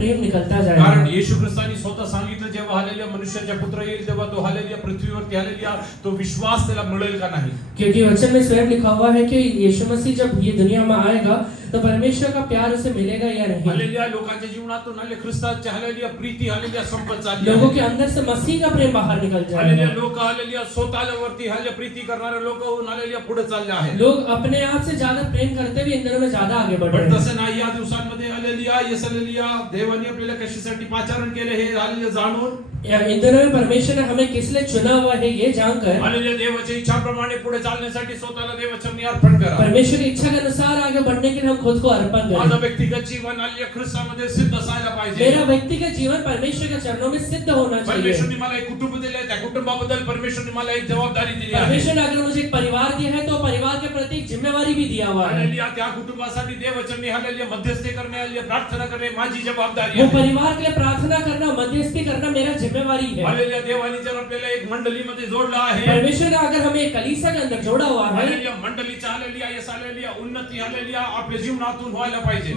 प्रेम निकलता जाएगा। कारण येशू ख्रिस्तानी स्वतः सांगितलं जेव्हा हालेलुया मनुष्याचा पुत्र येईल तेव्हा तो हालेलुया पृथ्वीवरती हालेलुया तो विश्वास त्याला मिळेल का नाही? क्योंकि वचन में स्वयं लिखा हुआ है कि यीशु मसीह जब ये दुनिया में आएगा तो परमेश्वर का प्यार उसे मिलेगा या नहीं। हालेलुया लोकांच्या जीवनातून हालेलुया ख्रिस्ताची हालेलुया प्रीती हालेलुया संपत चालली आहे। लोगों के अंदर से मसीह का प्रेम बाहर निकल हालेलुया जाएगा। लोक हालेलुया स्वतःवरती हालेलुया प्रीती करणारे लोक हालेलुया पुढे चालले आहेत। लोग अपने आप से ज्यादा प्रेम करते हुए इन दिनों में ज्यादा आगे बढ़ रहे पण हैं। तसं नाही, या दिवसांमध्ये हालेलुया येस हालेलुया देवाने आपल्याला कशासाठी पाचारण केले हे हालेलुया जाणून इन दिनों में परमेश्वर ने हमें किस लिए चुना हुआ है ये जानकर हालेलुया देवाच्या इच्छाप्रमाणे पुढे चालण्यासाठी स्वतःला देवाचरणी अर्पण करा। परमेश्वर की इच्छा के अनुसार आगे बढ़ने के लिए हम खुद को अर्पण करें। माझं व्यक्तिगत जीवन हालेलुया ख्रिस्तामध्ये सिद्ध असायला पाहिजे। मेरा व्यक्तिगत जीवन परमेश्वर के चरणों में सिद्ध होना चाहिए। परमेश्वरने मला एक कुटुंब दिले, त्या कुटुंबाबद्दल परमेश्वरने मला एक जबाबदारी दिली आहे। परमेश्वर ने अगर मुझे एक परिवार दिया है तो परिवार के प्रति एक जिम्मेवारी भी दिया हुआ है। हालेलुया त्या कुटुंबासाठी देवचरणी हालेलुया मध्यस्थी करणे हालेलुया प्रार्थना करणे माझी जबाबदारी वो आहे। परिवार के लिए प्रार्थना करना, मध्यस्थी करना मेरा जिम्मेवारी है। हालेलुया देवाने जर आपल्याला एक मंडलीमध्ये जोडलं आहे, परमेश्वर ने अगर हमें एक कलीसिया के अंदर जोड़ा हुआ है, हालेलुया मंडलीच्या हालेलुया येस हालेलुया उन्नती हालेलुया आपल्या जीवनातून व्हायला पाहिजे।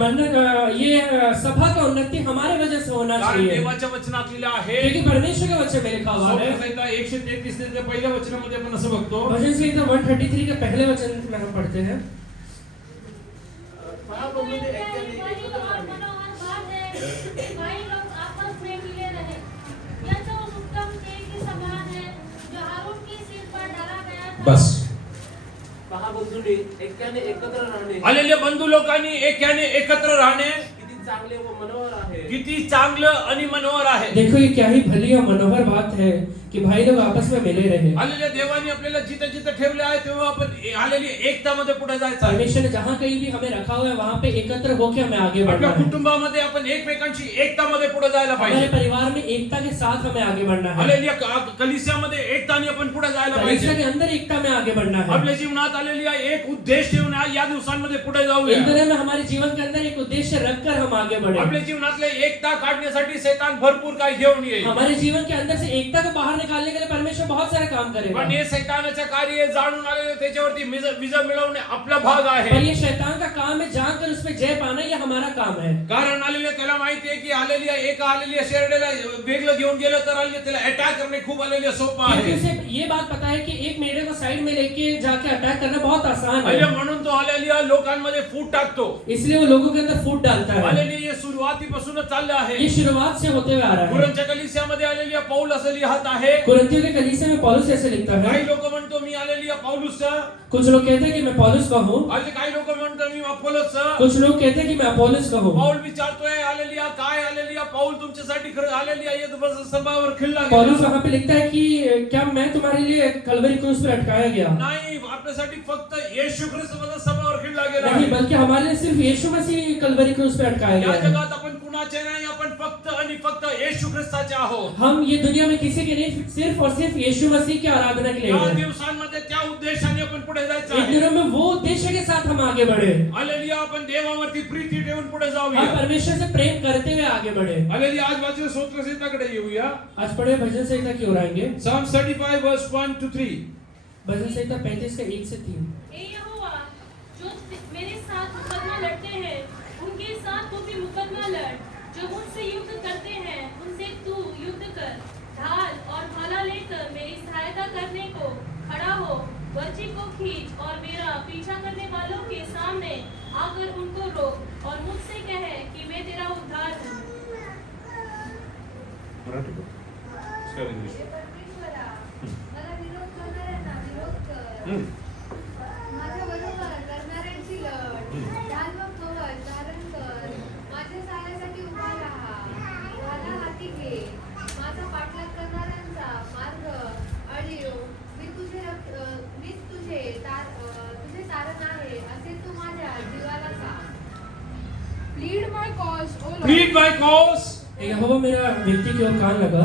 ये सभा का उन्नति हमारे वजह से होना कारण चाहिए। देवाच्या वचनात लिहिलं आहे, क्योंकि परमेश्वर के वचन में लिखा हुआ है। संहिता 133 च्या पहिल्या वचनामध्ये आपण असं बघतो, भजन संहिता 133 के पहले वचन में हम पढ़ते हैं, बस महाबंधूंनी एक्याने एकत्र राहणे हालेलुया बंधू लोकांनी एकाने एकत्र राहणे किती चांगले व मनोहर आहे। किती चांगलं आणि मनोहर आहे। देखो ये क्या ही भली और मनोहर बात है कि भाई लोग आपस में मिले रहे। हालेलुया देवाने आपल्याला जिथे जिथे ठेवले आहे तेव्हा आपण हालेलुया एकतामध्ये पुढे जायचं आहे। परमेश्वर ने जहाँ कहीं भी हमें रखा हुआ है वहाँ पे एकत्र होकर हमें आगे बढ़ना आपल्या है। कुटुंबामध्ये आपण एकमेकांची एकतामध्ये पुढे जायला हमारे पाहिजे। परिवार में एकता के साथ हमें आगे बढ़ना है। हालेलुया कलिसियामध्ये एकताने आपण पुढे जायला कलीसिया पाहिजे। के अंदर एकता में आगे बढ़ना है। आपल्या जीवनात हालेलुया एक उद्देश ठेवून या दिवसांमध्ये पुढे इन जाऊया। दिनों में हमारे जीवन के अंदर एक उद्देश्य रखकर हम आगे बढ़े। आपल्या जीवनातले एकता काढण्यासाठी शैतान भरपूर काही घेऊन येईल, हमारे जीवन के अंदर से एकता को बाहर निकालने के लिए परमेश्वर बहुत सारे काम करेगा। पण हे शैतानाचे कार्य जाणून आलेले त्याच्यावरती विजय मिळवणे आपला भाग पर आहे। ये शैतान का काम है, जानकर उस पे जय पाना ये हमारा काम है। कारण आलेले त्याला माहिती आहे की हालेलुया एका हालेलुया शेरडेला वेगळं घेऊन गेलं तर हालेलुया त्याला अटॅक करणे खूप हालेलुया सोपं क्योंकि आहे। उसे ये बात पता है कि एक मेढे को साइड में लेके जाके अटैक करना बहुत आसान हालेलुया है, म्हणून तो हालेलुया लोकांमध्ये फूट टाकतो। इसलिए वो लोगों के अंदर फूट डालता है। हालेलुया हे सुरुवातीपासूनच चाललं आहे। ये शुरुआत से होते हुए आ रहा है। कुरिन्थच्या कलिसियामध्ये हालेलुया पौल असं लिहत आहे, कुरिन्थियों के कलीसिया में पौलुस ऐसे लिखता है। काही लोक म्हणतो मी हालेलुया पौलुसचा, कुछ लोग कहते हैं कि मैं पौलुस का हूँ, आणि काही लोक म्हणतो मी अपोलोसचा। कुछ लोग कहते हैं कि मैं अपोलोस का हूँ। पौल विचारतोय हालेलुया काय हालेलुया पौल तुमच्यासाठी खरं हालेलुया ये सभावर खिल्ला पौलुस गेला वहाँ पे लिखता है कि क्या मैं तुम्हारे लिए कलवरी क्रूस पर अटकाया गया? नाही, आपल्यासाठी फक्त येशू ख्रिस्त सभावर खिल्ला गेला नहीं, आहे। बल्कि हमारे लिए सिर्फ यीशु मसीह कलवरी क्रूस पे अटकाया या गया है। जगात आपण कुणाचे नाही, आपण फक्त आणि फक्त येशू ख्रिस्ताचे आहोत। हम ये दुनिया में किसी के नहीं, सिर्फ और सिर्फ यीशु मसीह की आराधना के लिए या हैं। दिवसांमध्ये त्या उद्देशाने आपण पुढे जायचं इन आहे। दिनों में वो उद्देश्य के साथ हम आगे बढ़े, हालेलुया आपण देवावरती प्रीती ठेवून पुढे हम जाऊया। परमेश्वर से प्रेम करते हुए आगे बढ़े। हालेलुया आज वाचूया स्तोत्रसंहिताकडे येऊया। आज पढ़े भजन संहिता की ओर आएंगे। Psalm 35 verse 1 to 3। भजन संहिता 35 का 1 से 3। हे यहोवा, जो मेरे साथ मुकदमा लड़ते हैं उनके साथ तू भी मुकदमा लड़। जो मुझसे युद्ध करते हैं उनसे तू युद्ध कर। ढाल और भाला लेकर मेरी सहायता करने को खड़ा हो। बर्छी को खींच और मेरा पीछा करने वालों के सामने आकर उनको रोक और मुझसे कहे कि मैं तेरा उद्धार हूँ। परमेश्वरा, मला विरोध करणाऱ्यांना विरोध कर. माझ्या बरोबर करणाऱ्यांची लढ. ढाल व कवच धारण कर. माझ्या सहाय्यासाठी उभा राहा. भाला हाती घे. माझा पाठलाग करणाऱ्यांचा मार्ग अडीव. मीच तुझे तारण आहे असे तू माझ्या जीवाला सांग. Plead my cause, O Lord. Plead my cause, यहोवा मेरा व्यक्ति की ओर कान लगा।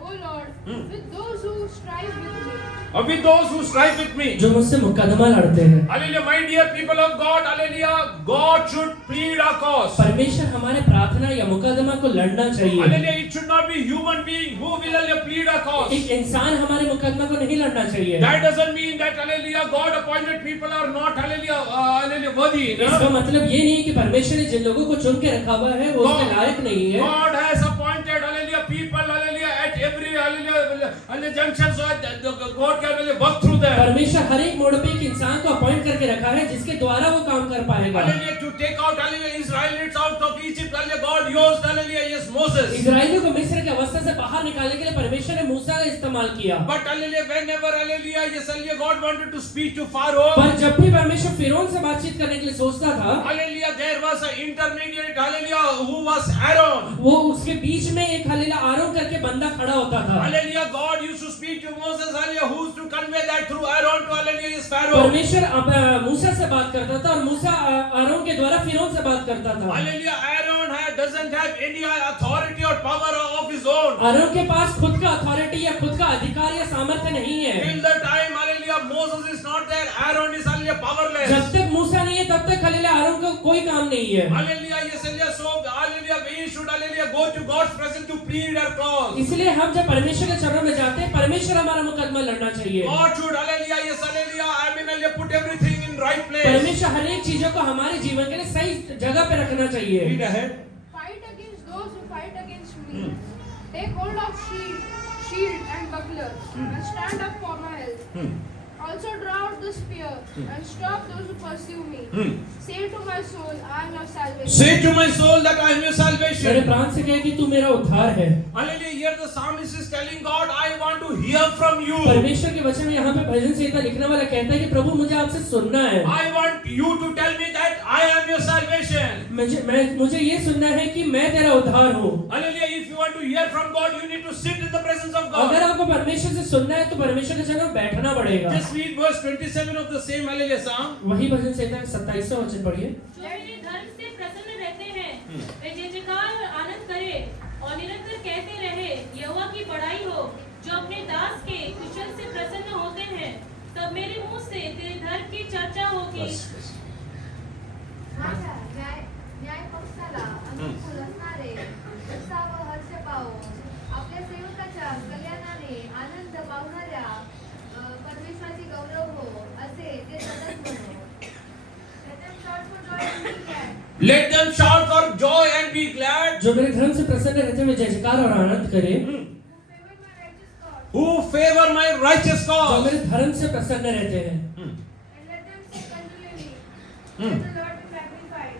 O Lord, with those who strive with me. with those who strive with me. जो मुझसे मुकदमा लड़ते हैं। Hallelujah, my dear people of God, hallelujah, God should plead our cause. परमेश्वर हमारे प्रार्थना या मुकदमा को लड़ना चाहिए। Hallelujah, it should not be human being who will hallelujah, plead our cause. एक इंसान हमारे मुकदमा को नहीं लड़ना चाहिए। That doesn't mean that hallelujah, God appointed people are not hallelujah, hallelujah, worthy. इसका मतलब ये नहीं कि परमेश्वर ने जिन लोगों को चुन के रखा हुआ है वो उसके लायक नहीं है। God has appointed hallelujah people hallelujah at every hallelujah junction so that God can hallelujah work through them. परमेश्वर हर एक मोड़ पे एक इंसान को अपॉइंट करके रखा है जिसके द्वारा वो काम कर पाएगा। Hallelujah, to take out hallelujah Israelites out of Egypt, hallelujah, God used hallelujah yes Moses. इजराइलियों को मिस्र की अवस्था से बाहर निकालने के लिए परमेश्वर ने मूसा का इस्तेमाल किया। But hallelujah, whenever hallelujah yes hallelujah God wanted to speak to Pharaoh, पर जब भी परमेश्वर फिरौन से बातचीत करने के लिए सोचता था, hallelujah, there was an intermediate hallelujah who was Aaron. वो उसके बीच में एक हालेलुया आरोन करके बंदा खड़ा होता था। Hallelujah, God used to speak to Moses, hallelujah, who's to convey that through Aaron to hallelujah yes Pharaoh. परमेश्वर अब मूसा से बात करता था और मूसा आरोन के द्वारा फिरौन से बात करता था। Hallelujah, Aaron doesn't have any authority or power of his own. Aron के पास खुद का अथॉरिटी या खुद का अधिकार या सामर्थ्य नहीं है। Till the time hallelujah Moses is not there, Aaron is hallelujah powerless. जब तक मूसा नहीं है तब तक हालेलुया आरोन का कोई काम नहीं है। Hallelujah, yes, hallelujah. So, hallelujah, we should, hallelujah, go to God's presence to plead our cause. इसलिए हम जब परमेश्वर के चरणों में जाते हैं, परमेश्वर हमारा मुकदमा लड़ना चाहिए। God should, hallelujah, yes, hallelujah, I mean, hallelujah, put everything in right place. परमेश्वर हर एक चीजों को हमारे जीवन के लिए सही जगह पे रखना चाहिए। Read ahead. Fight against those who fight against me. Take hold of shield and buckler, and stand up for my help. Also draw out the spear and stop those who pursue me. Say to my soul, I am your salvation. Say to my soul that I am your मेरे salvation. प्राण से कहे कि तू मेरा उद्धार है। Hallelujah, here the psalmist is telling God, I want to hear from you. परमेश्वर के वचन में यहाँ पे भजन संहिता लिखने वाला कहता है कि प्रभु मुझे आपसे सुनना है। I want you to tell me that I am your salvation. मुझे ये सुनना है कि मैं तेरा उद्धार हूँ। Hallelujah, if you want to hear from God, you need to sit in the presence of God. अगर आपको परमेश्वर से सुनना है तो परमेश्वर के चरणों में बैठना पड़ेगा। Just read verse 27 of the same hallelujah psalm. वही भजन संहिता 27वां वचन पढ़िए। जो मेरे धर्म से प्रसन्न रहते हैं वे जय जयकार और आनंद करे और निरंतर कहते रहे यहोवा की बड़ाई हो। जो अपने दास के कुशल से प्रसन्न होते हैं तब मेरे मुंह से तेरे धर्म की चर्चा होगी। माझ्या न्याय पक्षाला अनुकूल असणारे उत्साह व हर्ष पावो आपल्या सेवकाच्या कल्याणाने आनंद पावणाऱ्या परमेश्वराची गौरव हो असे ते सतत म्हणो. Let them shout for joy and be glad. Let them shout for joy and be glad. जो मेरे धर्म से प्रसन्न रहते हुए जय जयकार और आनंद करे। Who favor my righteous जो cause. मेरे धर्म से प्रसन्न रहते हैं। And let them say continually, let the Lord be magnified,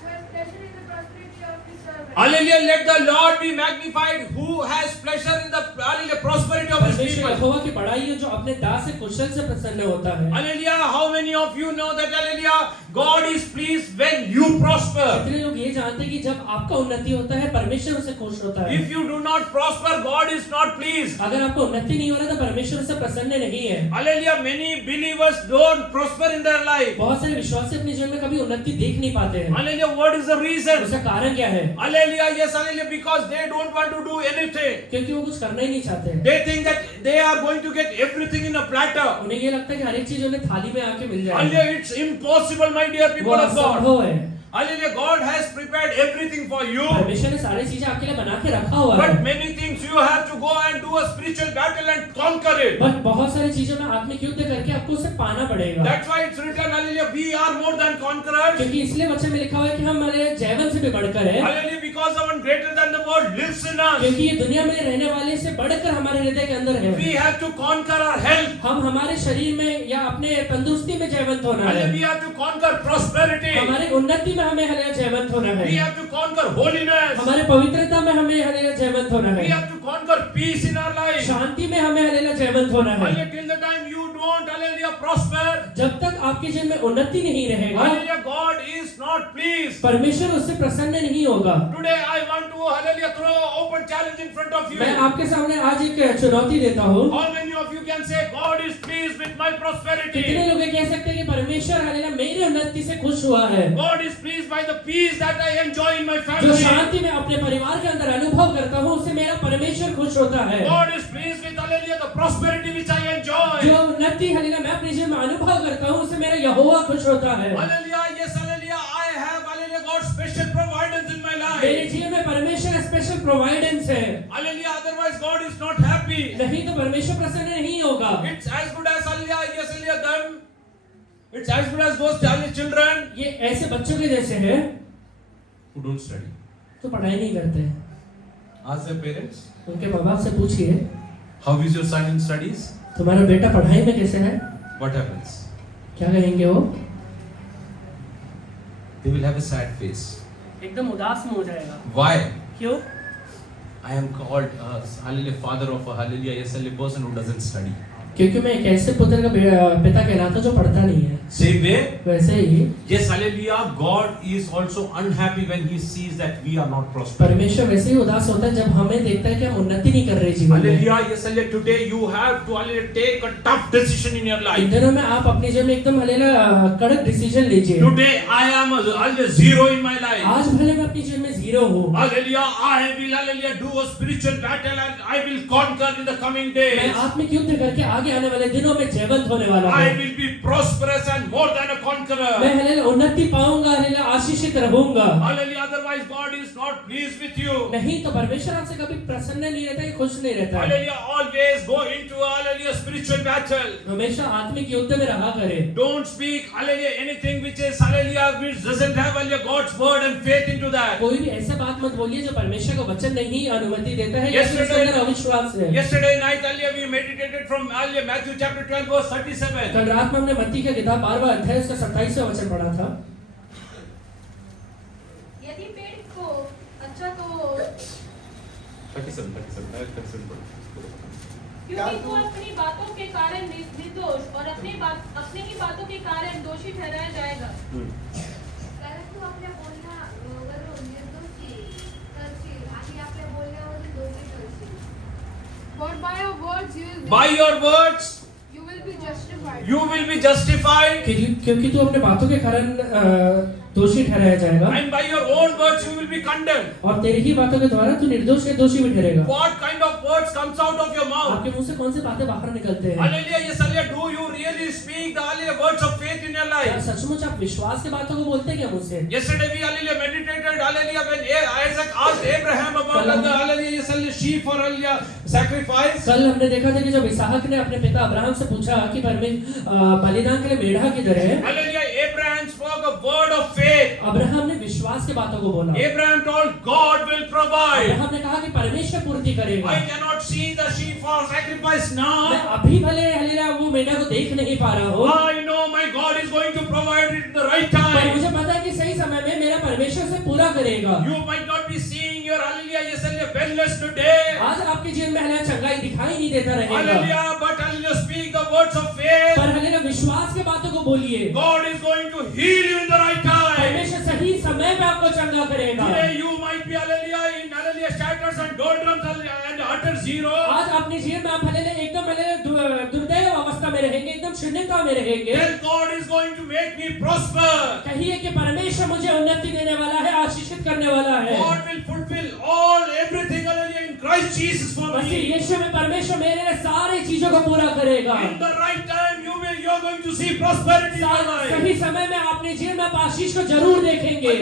who has pleasure in the prosperity of his servant. Hallelujah, let the Lord be magnified who has pleasure in the hallelujah, prosperity of his परमेश्वर people. यहोवा की बड़ाई है जो अपने दास से कुशल से प्रसन्न होता है। Hallelujah, how many of you know that hallelujah, God is pleased when you prosper. कितने लोग ये जानते हैं कि जब आपका उन्नति होता है परमेश्वर उससे खुश होता है। If you do not prosper, God is not pleased. अगर आपको उन्नति नहीं हो रहा तो परमेश्वर उससे प्रसन्न नहीं है। Hallelujah, many believers don't prosper in their life. बहुत सारे विश्वासी अपने जीवन में कभी उन्नति देख नहीं पाते हैं। Hallelujah, what is the reason? उसका कारण क्या है? Hallelujah, yes, hallelujah, because they don't want to do anything. क्योंकि वो कुछ करना ही नहीं चाहते। They think that they are going to get everything in a platter. उन्हें ये लगता है कि हर एक चीज उन्हें थाली में आके मिल जाएगी। Hallelujah, it's impossible, my dear वो people of God. असंभव है। Hallelujah, God has prepared everything for you. परमेश्वर ने सारी चीजें आपके लिए बना के रखा हुआ है। But many things you have to go and do a spiritual battle and conquer it. But बहुत सारी चीजों में आत्मिक युद्ध करके आपको उसे पाना पड़ेगा। That's why it's written, hallelujah, we are more than conquerors. क्योंकि इसलिए वचन में लिखा हुआ है कि हम हमारे जैवन से भी बढ़कर है। Hallelujah, because someone greater than the world lives in us. क्योंकि ये दुनिया में रहने वाले से बढ़कर हमारे हृदय के अंदर है। We have to conquer our health. हम हमारे शरीर में या अपने तंदुरुस्ती में जयवंत होना है। Hallelujah, we have to conquer prosperity. हमारे उन्नति में हमें हमें जयवंत होना है। We have to conquer holiness. हमारे पवित्रता में हमें हमें जयवंत होना We है। have to conquer peace in our life. शांति में हमें हमें जयवंत होना है। Hallelujah, till the time you don't, hallelujah, prosper. जब तक आपके जीवन में उन्नति नहीं रहेगा, Hallelujah, God is not pleased. परमेश्वर उससे प्रसन्न नहीं होगा। Today I want to, hallelujah, throw an open challenge in front of you. मैं आपके सामने आज एक चुनौती देता हूँ। How many of you can say God is pleased with my prosperity? कितने लोग ये कह सकते हैं कि परमेश्वर हालेलुया मेरी उन्नति से खुश हुआ है। God is pleased by the peace that I enjoy in my जो family. शांति में अपने परिवार के अंदर अनुभव करता हूँ, उससे मेरा परमेश्वर खुश होता है। God is pleased with hallelujah the prosperity which I enjoy. जो उन्नति हालेलुया मैं अपने जीवन में अनुभव करता हूँ उससे मेरा यहोवा खुश होता है। Hallelujah, yes, hallelujah. I have hallelujah God's special providence in my मेरे life. जीवन में परमेश्वर का स्पेशल प्रोवाइडेंस है। Hallelujah, otherwise God is not happy. नहीं तो परमेश्वर प्रसन्न नहीं होगा। It's as good as hallelujah, yes, hallelujah, them. It's as good as those children ये ऐसे बच्चों के जैसे हैं who don't study. तो पढ़ाई नहीं करते। Ask their parents, उनके माँ बाप से पूछिए how is your son in studies? तुम्हारा बेटा पढ़ाई में कैसे है? What happens? क्या कहेंगे वो? They will have a sad face. एकदम उदास में हो जाएगा। Why? क्यों? I am called hallelujah father of a hallelujah yes hallelujah person who doesn't study. क्योंकि मैं एक ऐसे पुत्र का पिता कहलाता जो पढ़ता नहीं है। Same way. वैसे ही Yes, hallelujah. God is also unhappy when He sees that we are not prospering. परमेश्वर वैसे ही उदास होता है जब हमें देखता है कि हम उन्नति नहीं कर रहे जीवन में। Hallelujah. Yes, hallelujah. Today you have to hallelujah take a tough decision in your in life. दिनों में आप अपने जीवन में एकदम हालेलुया कड़क डिसीजन लीजिए। Today I am hallelujah zero in my life. आज भले मैं अपने जीवन में जीरो हूँ। Hallelujah. I will hallelujah do a spiritual battle and I will conquer in the coming मैं days. आत्मिक युद्ध करके आगे आने वाले दिनों में जयवंत होने वाला I हूँ। will be prosperous and more than a मैं conqueror. हालेलुया उन्नति पाऊंगा, हालेलुया आशीषित रहूंगा। Hallelujah. Otherwise God is not pleased with you. नहीं तो परमेश्वर आपसे कभी प्रसन्न नहीं रहता है, खुश नहीं रहता है। Hallelujah. Always go into hallelujah spiritual battle. हमेशा आत्मिक युद्ध में रहा करे। Don't speak hallelujah anything which is hallelujah which doesn't have hallelujah God's word and faith into that. कोई भी ऐसा बात मत बोलिए जो परमेश्वर का वचन नहीं अनुमति देता है या Yesterday- उसके अंदर अविश्वास है। Yesterday night hallelujah we meditated from hallelujah Matthew chapter 12 verse 37. कल रात में हमने मत्ती का किताब 12वां अध्याय उसका 27वां वचन पढ़ा था। यदि पेड़ को अच्छा तो 37. क्योंकि तू अपनी बातों के कारण निर्दोष और अपने ही बातों के कारण दोषी ठहराया जाएगा। कारण तू आपल्या बोलण्यावरून निर्दोषी ठरशील आणि आपल्या बोलण्यावरून दोषी ठरशील. for by your words By your words you will be justified. you will be justified क्योंकि तू अपने बातों के कारण दोषी ठहराया जाएगा and by your own words you will be condemned. और तेरी ही बातों के द्वारा तू निर्दोष या दोषी भी ठहरेगा। What kind of words comes out of your mouth? आपके मुंह से कौन सी बातें बाहर निकलते हैं? Hallelujah. Yes, hallelujah. Do you really speak the hallelujah words of faith in your क्या life? सचमुच आप विश्वास के बातों को बोलते हैं क्या मुझसे? Yesterday we hallelujah meditated hallelujah when Isaac asked Abraham about the hallelujah yes hallelujah sheep for hallelujah sacrifice. कल हमने देखा था कि जब इसहाक ने अपने पिता अब्राहम से पूछा कि बलिदान के लिए मेढ़ा किधर है? Hallelujah. Abraham spoke a word of faith. Abraham ने विश्वास के बातों को बोला। Abraham told God will provide. Abraham ने कहा कि परमेश्वर पूर्ति करेगा। I cannot see the sheep for sacrifice मैं now. अभी भले हालेलुया वो मेढ़ा को देख नहीं पा रहा हूँ, I know my God is going to provide it in the right पर time. मुझे पता है कि सही समय में मेरा परमेश्वर से पूरा करेगा। You might not be seeing your hallelujah yes hallelujah wellness today. आज आपके जीवन में हालेलुया चंगाई दिखाई नहीं देता रहेगा, Hallelujah. But hallelujah speak the words of faith. पर हालेलुया विश्वास के बातों को बोलिए। God is going to heal you in the right time. परमेश्वर सही समय पे आपको चंगा करेगा। Today you might be hallelujah in hallelujah shatters and doldrums and utter zero. आज अपने जीवन में आप हालेलुया एकदम हालेलुया दुर्दैव अवस्था में रहेंगे, एकदम शून्यता में रहेंगे। Then God is going to make me prosper. कहिए कि परमेश्वर मुझे उन्नति देने वाला है, आशीषित करने वाला है। God will fulfill everything hallelujah in Christ Jesus for Masih me. यीशु में परमेश्वर मेरे लिए सारी चीजों को पूरा करेगा। In the right time you are going to see prosperity in your life. सही समय में अपने जीवन में आप आशीष को जरूर देखेंगे।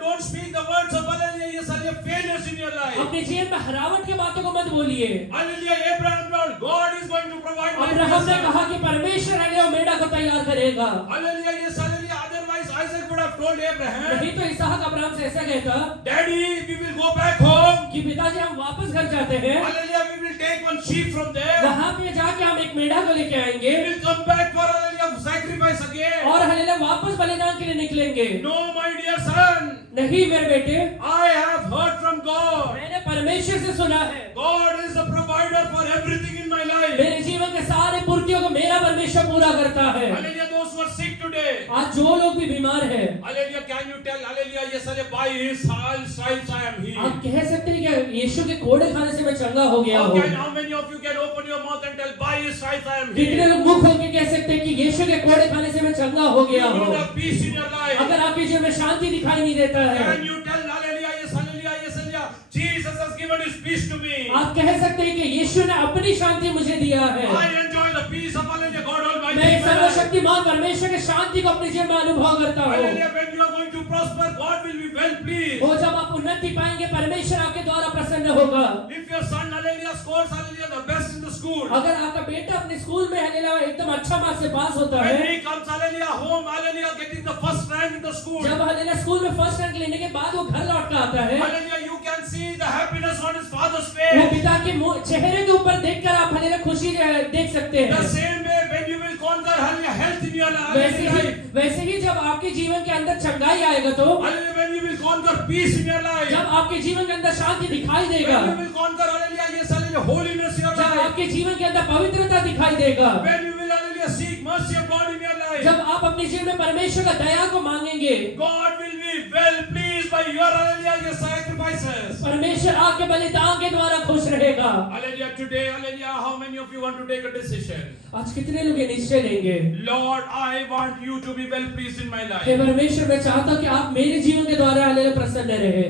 Don't speak the words of hallelujah yes hallelujah failures in your life. अपने जीवन में हरावट की बातों को मत बोलिए। Hallelujah. Abraham told God is going to provide my Abraham ने blessing. कहा कि परमेश्वर हालेलुया मेढ़ा को तैयार करेगा। Hallelujah. Yes, hallelujah. Otherwise, Isaac would have told Abraham, नहीं तो इसहाक अब्राहम से ऐसा कहता Daddy, we will go back home. कि पिताजी हम वापस घर जाते हैं, Hallelujah. We will take one sheep from there. वहां पे जाके हम एक मेढ़ा को लेके आएंगे We will come back for hallelujah sacrifice again. और हालेलुया वापस बलिदान के लिए निकलेंगे। No, my dear son. नहीं मेरे बेटे, I have heard from God. मैंने परमेश्वर से सुना है God is the provider for everything in my life. मेरे जीवन के सारे पूर्तियों को मेरा परमेश्वर पूरा करता है। Hallelujah. Those who are sick today. आज जो लोग भी बीमार हैं, Hallelujah. Can you tell hallelujah? Yes, hallelujah. By His stripes I am आप healed. कह सकते हैं कि यीशु के कोड़े खाने से मैं चंगा हो गया हूँ। How many of you can open your mouth and tell by His stripes I am कितने healed? लोग मुख होकर कह सकते हैं कि यीशु के कोड़े खाने से मैं चंगा हो गया You हूँ? don't have peace in your life. अगर आपके जीवन में शांति दिखाई नहीं देता है, Can you tell hallelujah? Yes, hallelujah. Yes, hallelujah. Jesus has given His peace to me. आप कह सकते हैं कि यीशु ने अपनी शांति मुझे दिया है। I enjoy the peace of hallelujah God Almighty. मैं in my life. सर्वशक्तिमान परमेश्वर के शांति को अपने जीवन में अनुभव करता हूँ। Hallelujah, when you are going to prosper, God will be well pleased. वो जब आप उन्नति पाएंगे परमेश्वर आपके द्वारा प्रसन्न होगा। If your son, hallelujah, scores, hallelujah, the best in the school. अगर आपका बेटा अपने स्कूल में हालेलुया एकदम अच्छा मार्क्स से पास होता When है, he comes, hallelujah, home, hallelujah, getting the first rank in the school. जब हालेलुया स्कूल में फर्स्ट रैंक लेने के बाद वो घर लौट कर आता है, Hallelujah, you can see the happiness on his father's वो face. पिता के चेहरे के ऊपर देखकर आप हालेलुया खुशी देख सकते The हैं। same way when you will conquer, hallelujah, health in your life. वैसे ही जब आपके जीवन के अंदर चंगाई आएगा तो Hallelujah, when you will conquer peace in your life. जब आपके जीवन के अंदर शांति दिखाई देगा, When you will conquer, hallelujah, yes, hallelujah, holiness in your जब life. आपके जीवन के अंदर पवित्रता दिखाई देगा, When you will, hallelujah, seek mercy of God in your life. जब आप अपने जीवन में परमेश्वर का दया को मांगेंगे, God will be well pleased by your, hallelujah, your sacrifices. परमेश्वर आपके बलिदान के द्वारा खुश रहेगा। Hallelujah, today, hallelujah, how many of you want to take a decision? आज कितने लोग ये निश्चय लेंगे? Lord, I want you to be well pleased in my hey life. परमेश्वर, मैं चाहता हूँ कि आप मेरे जीवन के द्वारा हालेलुया प्रसन्न रहे।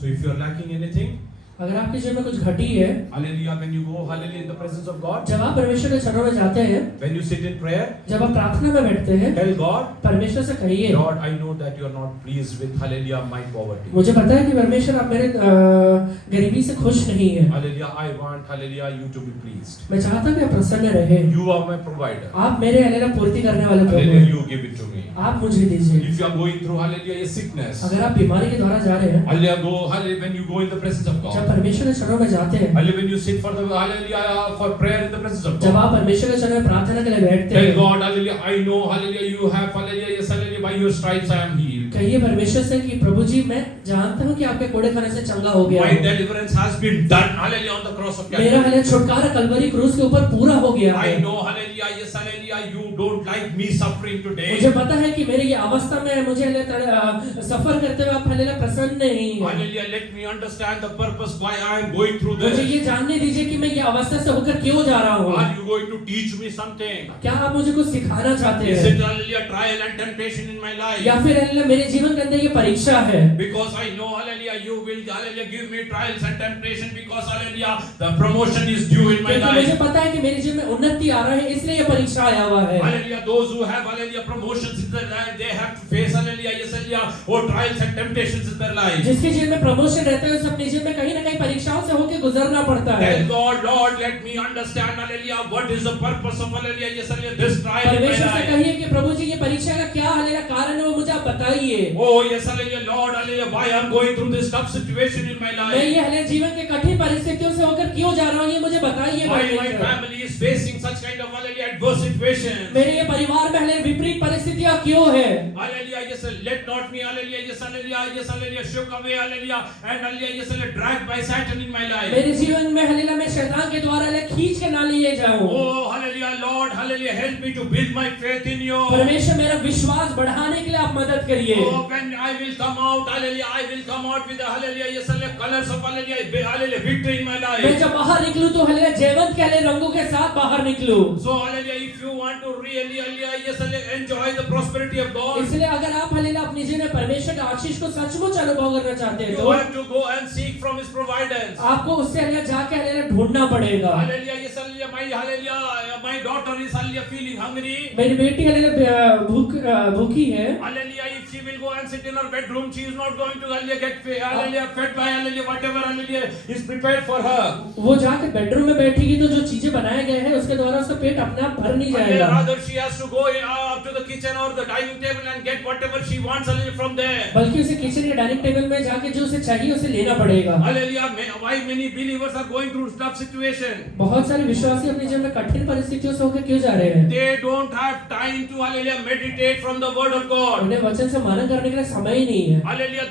So if you are lacking anything, अगर आपके जीवन में कुछ घटी है, hallelujah, when you go, hallelujah, in the presence of God, जब आप परमेश्वर के चरणों में जाते हैं, when you sit in prayer, जब आप प्रार्थना में बैठते हैं, tell God, परमेश्वर से कहिए, Lord, I know that you are not pleased with, hallelujah, my poverty. मुझे पता है कि परमेश्वर आप मेरे गरीबी से खुश नहीं है। Hallelujah, I want, hallelujah, you to be pleased. मैं चाहता हूँ कि आप प्रसन्न रहे। You are my provider. आप मेरे हालेलुया पूर्ति करने वाले प्रभु Hallelujah, हैं। you give it to me. आप मुझे दीजिए। If you are going through, hallelujah, a sickness, अगर आप बीमारी के द्वारा जा रहे हैं, hallelujah, go, hallelujah, when you go in the presence of जब God, परमेश्वर के चरणों में जाते हैं, hallelujah, when you sit for the, hallelujah, for prayer in the presence of जब God, आप परमेश्वर के चरणों में प्रार्थना के लिए बैठते tell हैं, God, hallelujah, I know, hallelujah, you have, hallelujah, yes, hallelujah, by your stripes I am healed. कहिए परमेश्वर से कि प्रभु जी, मैं जानता हूँ कि आपके कोड़े खाने से चंगा हो गया My हूँ। deliverance has been done, hallelujah, on the cross of मेरा Calvary. हालेलुया छुटकारा कलवरी क्रूस के ऊपर पूरा हो गया I है। know, hallelujah, yes, hallelujah, you don't like me suffering today. मुझे पता है कि मेरी ये अवस्था में मुझे सफर करते हुए आप हालेलुया प्रसन्न नहीं हैं। Hallelujah, let me understand the purpose why I am going through मुझे this. ये जानने दीजिए कि मैं ये अवस्था से होकर क्यों जा रहा हूँ। Are you going to teach me something? क्या आप मुझे कुछ सिखाना चाहते Is हैं, it, hallelujah, trial and temptation in my life? या फिर हालेलुया मेरे जीवन के अंदर ये परीक्षा है? Because I know, hallelujah, you will, hallelujah, give me trials and temptation because, hallelujah, the promotion is due in my क्योंकि मुझे life. पता है कि मेरे जीवन में उन्नति आ रहा है, इसलिए ये परीक्षा आया हुआ है। Hallelujah, those who have, hallelujah, promotions in their life, they have to face, hallelujah, yes, hallelujah, or trials and temptations in their life. जिसके जीवन में प्रमोशन रहता है, उसे अपने जीवन में कहीं ना कहीं परीक्षाओं से होकर गुजरना पड़ता है। Tell God, Lord, let me understand, hallelujah, what is the purpose of, hallelujah, yes, hallelujah, this trial in my परमेश्वर से life. कहिए कि प्रभु जी, ये परीक्षा का क्या हालेलुया कारण है, वो मुझे आप बताइए। Oh, yes, hallelujah, Lord, hallelujah, why I'm going through this tough situation in my मैं life. ये हालेलुया जीवन के कठिन परिस्थितियों से होकर क्यों जा रहा हूँ, ये मुझे बताइए Why my परमेश्वर। family is facing such kind of, hallelujah, adverse situations. मेरे ये परिवार में हालेलुया विपरीत परिस्थितियां क्यों है? Hallelujah, yes, let not me, hallelujah, yes, hallelujah, shook away, hallelujah, and hallelujah, yes, dragged by Satan in my life. मेरे जीवन में हालेलुया मैं शैतान के द्वारा हालेलुया खींच के ना लिए जाऊं। Oh, hallelujah, Lord, hallelujah, help me to build my faith in you. परमेश्वर मेरा विश्वास बढ़ाने के लिए आप मदद करिए। Oh, when I will come out, hallelujah, I will come out with the, hallelujah, yes, hallelujah, colors of, hallelujah, victory in my मैं life. जब बाहर निकलूं तो हालेलुया जयवंत के हालेलुया रंगों के साथ बाहर निकलूं। So, hallelujah, if you want to really, hallelujah, yes, hallelujah, enjoy the prosperity of God, इसलिए अगर आप हालेलुया अपने जीवन में परमेश्वर के आशीष को सचमुच अनुभव करना चाहते हैं you तो have to go and seek from His providence. आपको उससे हालेलुया जाके हालेलुया ढूंढना पड़ेगा। Hallelujah, yes, hallelujah, my daughter is, hallelujah, feeling hungry. मेरी बेटी हालेलुया भूखी है। Hallelujah, if she will go and sit in her bedroom, she is not going to, hallelujah, get hallelujah, fed by, hallelujah, whatever, hallelujah, is prepared for her. वो जाके bedroom में बैठेगी तो जो चीजें बनाए गए हैं उसके द्वारा उसका पेट अपने आप भर नहीं जाएगा। Rather, she has to go up to the kitchen or the dining table and get whatever she wants, hallelujah, from there. बल्कि उसे किचन या डाइनिंग टेबल में जाके जो उसे चाहिए उसे लेना पड़ेगा। Hallelujah, why many believers are going through tough situation? बहुत सारे विश्वासी अपने जीवन में कठिन परिस्थितियों से होकर क्यों जा रहे हैं? They don't have time to, hallelujah, meditate from the word of God. उन्हें वचन से मनन करने के लिए समय ही नहीं है। Hallelujah,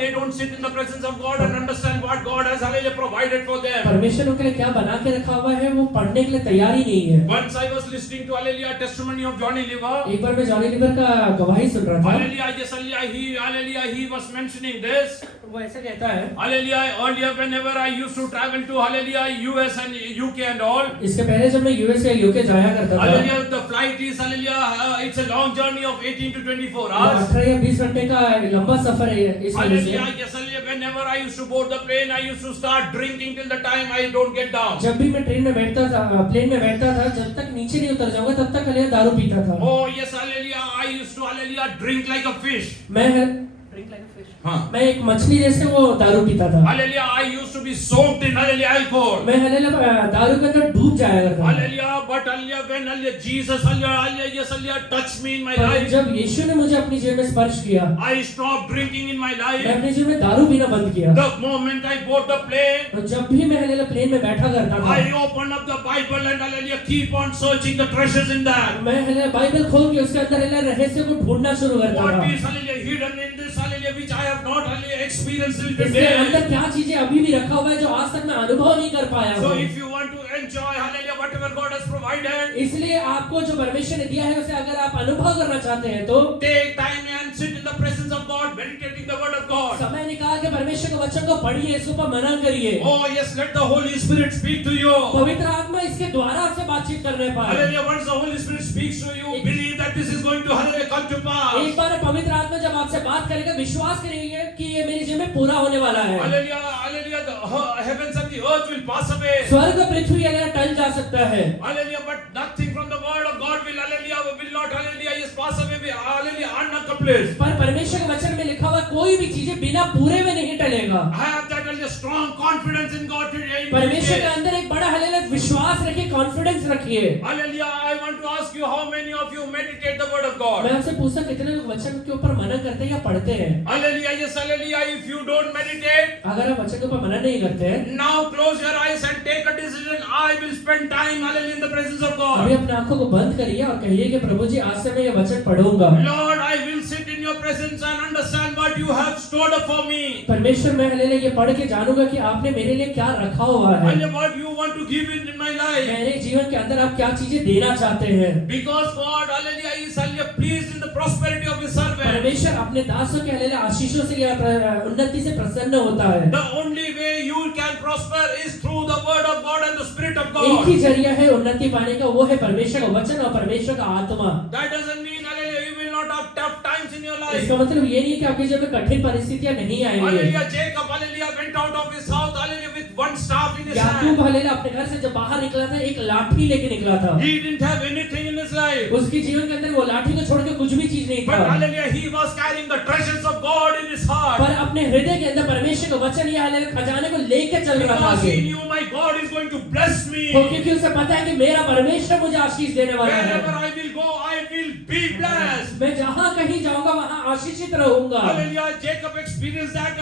they don't sit in the presence of God and understand what God has, hallelujah, provided for them. परमेश्वर उनके लिए क्या बना के रखा हुआ है वो पढ़ने के लिए तैयार ही नहीं है। Once I was listening to, hallelujah, testimony of Johnny Liver. एक बार मैं जॉनी लीवर का गवाही सुन रहा था। Hallelujah, yes, hallelujah, he was mentioning this. वो ऐसा ऐसा कहता है, Hallelujah. Earlier, whenever I used to travel to Hallelujah, US and UK and all. इसके पहले जब मैं यूएस या यूके जाया करता था, Hallelujah. The flight is Hallelujah. It's a long journey of 18 to 24 hours. 18 या 20 घंटे का लंबा सफर है इस वजह Hallelujah. से। Yes, hallelujah. Whenever I used to board the plane, I used to start drinking till the time I don't get down. जब भी मैं ट्रेन में बैठता था, प्लेन में बैठता था, जब तक नीचे नहीं उतर जाऊंगा तब तक हले दारू पीता था। Oh yes, hallelujah. I used to hallelujah drink like a fish. मैं एक मछली जैसे वो दारू पीता था। Hallelujah. I used to be soaked in hallelujah alcohol. मैं दारू के अंदर डूब जाया करता था। Hallelujah. But hallelujah when hallelujah Jesus hallelujah yes hallelujah touched me in my पर life. जब यीशु ने मुझे अपनी जेब में स्पर्श किया, I stopped drinking in my मैं life. अपनी जेब में दारू पीना बंद किया। The moment I board the plane, तो जब भी मैं हले प्लेन में बैठा करता था, I open up the Bible and hallelujah keep on searching the treasures in that. मैं हले बाइबल खोल के उसके अंदर हले रहस्य को ढूंढना शुरू करता What था। is hallelujah hidden in this hallelujah which I have not hallelujah experienced till इसके today. अंदर क्या चीजें अभी भी रखा हुआ है जो आज तक मैं अनुभव नहीं कर पाया So हूँ। if you want to enjoy hallelujah whatever God has provided, इसलिए आपको जो परमेश्वर ने दिया है उसे अगर आप अनुभव करना चाहते हैं तो take time and sit in the presence of God, meditating the word of God. समय निकाल के परमेश्वर के वचन को पढ़िए, इसके ऊपर मनन करिए। Oh yes, let the Holy Spirit speak to you. पवित्र आत्मा इसके द्वारा आपसे बातचीत करने पाए। Hallelujah. Once the Holy Spirit speaks to you, believe that this is going to hallelujah come to pass. एक बार पवित्र आत्मा जब आपसे बात करेगा, विश्वास करिए कि ये मेरी जीवन में पूरा होने वाला है। Hallelujah. Hallelujah. The heavens and the earth will pass away. स्वर्ग पृथ्वी अगर टल जा सकता है, Hallelujah. But nothing from the word of God will hallelujah will not hallelujah yes pass away. Hallelujah unaccomplished. पर परमेश्वर के वचन में लिखा हुआ कोई भी चीजें बिना पूरे में नहीं टलेगा। Have that hallelujah strong confidence in God today. परमेश्वर के अंदर एक बड़ा हले विश्वास रखिए, कॉन्फिडेंस रखिए। Hallelujah. I want to ask you how many of you meditate the word of God. मैं आपसे पूछता कितने लोग वचन के ऊपर मनन करते हैं या पढ़ते हैं? Hallelujah. Yes, hallelujah. If you don't meditate, अगर आप वचन के ऊपर मनन नहीं करते हैं, now close your eyes and take a decision. I will spend time hallelujah in the presence of अभी God. अपने आंखों को बंद करिए और कहिए कि प्रभु जी आज से मैं ये वचन पढ़ूंगा। Lord, I will sit in your presence and understand what you have stored up for me. परमेश्वर मैं हले ये पढ़ के जानूंगा कि आपने मेरे लिए क्या रखा हुआ है। Hallelujah. What you want to give in my life. मेरे जीवन के अंदर आप क्या चीजें देना चाहते हैं? Because God, hallelujah, is hallelujah pleased in the prosperity of his servant. परमेश्वर अपने दासों के हले आशीषों से या उन्नति से प्रसन्न होता है। The only way you can prosper is through the word of God and the spirit of एक God. ही जरिया है उन्नति पाने का, वो है परमेश्वर का वचन और परमेश्वर का आत्मा। That doesn't mean, hallelujah, you will not have tough times in your life. इसका मतलब ये नहीं कि आपके जीवन में कठिन परिस्थितियां नहीं आएंगी। Hallelujah, Jacob, hallelujah, went out of his house, hallelujah, with one staff in his Yakub hand. हलेला अपने घर से जब बाहर निकला था एक लाठी लेके निकला था। He didn't have anything in his life. उसके जीवन के अंदर वो लाठी को छोड़ के कुछ भी चीज नहीं But था, hallelujah, he was carrying the treasures of God in his heart. पर अपने हृदय के अंदर परमेश्वर का वचन या हलेला खजाने को लेके चल रहा था Because आगे। he knew my God is going to bless me. क्योंकि उसे पता है कि मेरा परमेश्वर मुझे आशीष देने वाला Wherever है। I will go, I will be blessed. मैं जहाँ कहीं जाऊंगा वहाँ आशीषित रहूंगा। Hallelujah, Jacob experienced that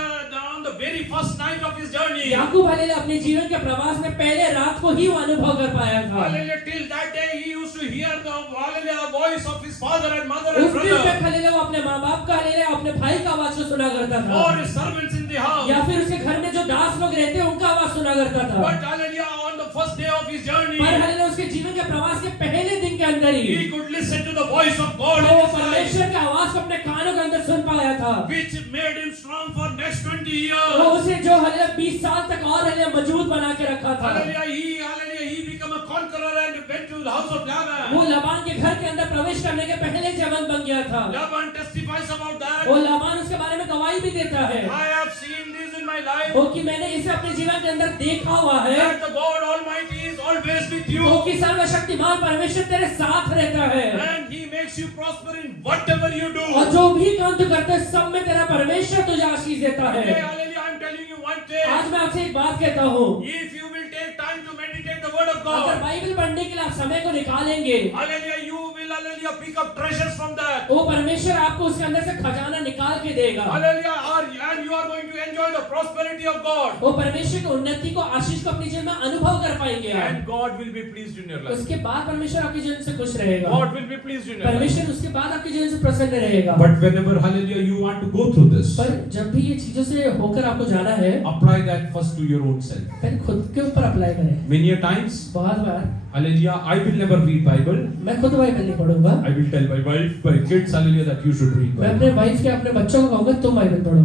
on the very first night of his journey. याकूब हलेला अपने जीवन के प्रवास में पहले रात को ही वो अनुभव कर पाया था। Hallelujah, till that day he used to hear the hallelujah voice of his father and mother and उस दिन brother, तक हलेला वो अपने माँ बाप का हलेला अपने भाई का आवाज को सुना करता था, or his servants in the house. या फिर उसके घर में जो दास लोग रहते हैं उनका आवाज सुना करता था। But hallelujah, on the first day of his journey, पर हलेला उसके जीवन के प्रवास के पहले दिन के अंदर ही he could listen to the voice of God तो in वो his life, परमेश्वर के आवाज को अपने कानों के अंदर सुन पाया था। which made him strong for next 20 वो years. उसे जो हलेला 20 साल तक और हलेला मजबूत बना के रखा था। Hallelujah, he became a conqueror and went to the house of वो Laban. लाबान के घर के अंदर प्रवेश करने के पहले जवान बन गया था। Laban testifies about वो that. लाबान उसके बारे में गवाही भी देता है I have seen this in my life. वो कि मैंने इसे अपने जीवन के अंदर देखा हुआ है, That the God Almighty is always with you. वो कि सर्वशक्तिमान परमेश्वर तेरे साथ रहता है And he makes you prosper in whatever you do. और जो भी काम तू करता है सब में तेरा परमेश्वर तुझे आशीष देता है। Today, hallelujah, I'm telling you one thing. आज मैं आपसे एक बात कहता हूँ, If you will take time to meditate the word of अगर God, बाइबल पढ़ने के लिए आप समय को निकालेंगे, hallelujah, you will, hallelujah, pick up treasures from that. वो परमेश्वर आपको उसके अंदर से खजाना निकाल के देगा। Hallelujah, and you are going to enjoy the prosperity of God. वो परमेश्वर की उन्नति को, आशीष को अपने जीवन में अनुभव कर पाएंगे आप। And God will be pleased in your life. उसके बाद परमेश्वर आपके जीवन से खुश रहेगा, God will be pleased in your life. परमेश्वर उसके बाद आपके जीवन से प्रसन्न रहेगा। But whenever, hallelujah, you want to go through this, पर जब भी ये चीजों से होकर आपको जाना है, apply that first to your own self. पहले खुद के ऊपर अप्लाई करें। Many a times, बहुत बार hallelujah, I will never read Bible. मैं खुद बाइबल नहीं पढ़ूंगा, I will tell my wife, my kids, hallelujah, that you should read मैं अपने Bible. वाइफ के अपने बच्चों को कहूंगा तुम बाइबल पढ़ो।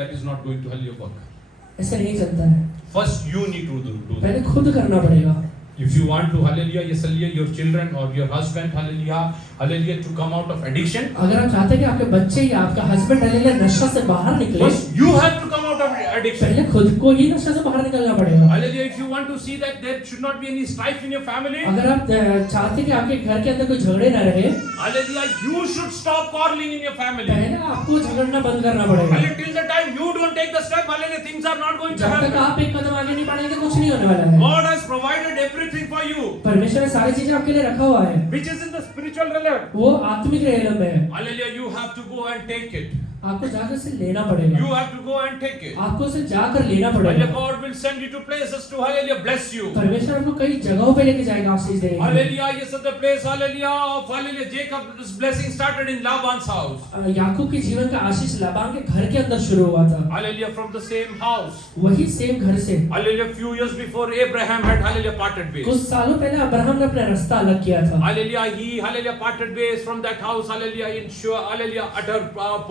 that is not going to hallelujah work. ऐसा नहीं चलता है, First you need to do that. पहले खुद करना पड़ेगा। If you want to hallelujah, yes hallelujah, your children or your husband hallelujah, hallelujah to come out of addiction, अगर आप चाहते हैं कि आपके बच्चे या आपका हस्बैंड हालेलुया नशा से बाहर निकले, first you have to come out of addiction. पहले खुद को ही नशा से बाहर निकलना पड़ेगा। Hallelujah, if you want to see that there should not be any strife in your family, अगर आप चाहते हैं कि आपके घर के अंदर कोई झगड़े ना रहे, hallelujah, you should stop quarreling in your family. पहले आपको झगड़ना बंद करना पड़ेगा। Hallelujah, till the time you don't take the step, hallelujah, things are not going to जब तक happen. आप एक कदम आगे नहीं बढ़ेंगे कुछ नहीं होने वाला है। God has provided everything for you, परमेश्वर ने सारी चीजें आपके लिए रखा हुआ है, which is in the spiritual realm. वो आत्मिक realm में है। Hallelujah, you have to go and take it. आपको जाकर से लेना पड़ेगा, You have to go and take it. आपको उसे जाकर लेना पड़ेगा। Hallelujah, God will send you to places to hallelujah bless you. परमेश्वर आपको कई जगहों पे लेके जाएगा, आशीष देगा। Hallelujah, yes, at the place hallelujah of hallelujah Jacob's blessing started in Laban's house. याकूब के जीवन का आशीष लाबान के घर के अंदर शुरू हुआ था, Hallelujah, from the same house. वही सेम घर से। Hallelujah, few years before Abraham had hallelujah parted ways. कुछ सालों पहले अब्राहम ने अपना रास्ता अलग किया था। Hallelujah, he hallelujah parted ways from that house. Hallelujah, in sure hallelujah utter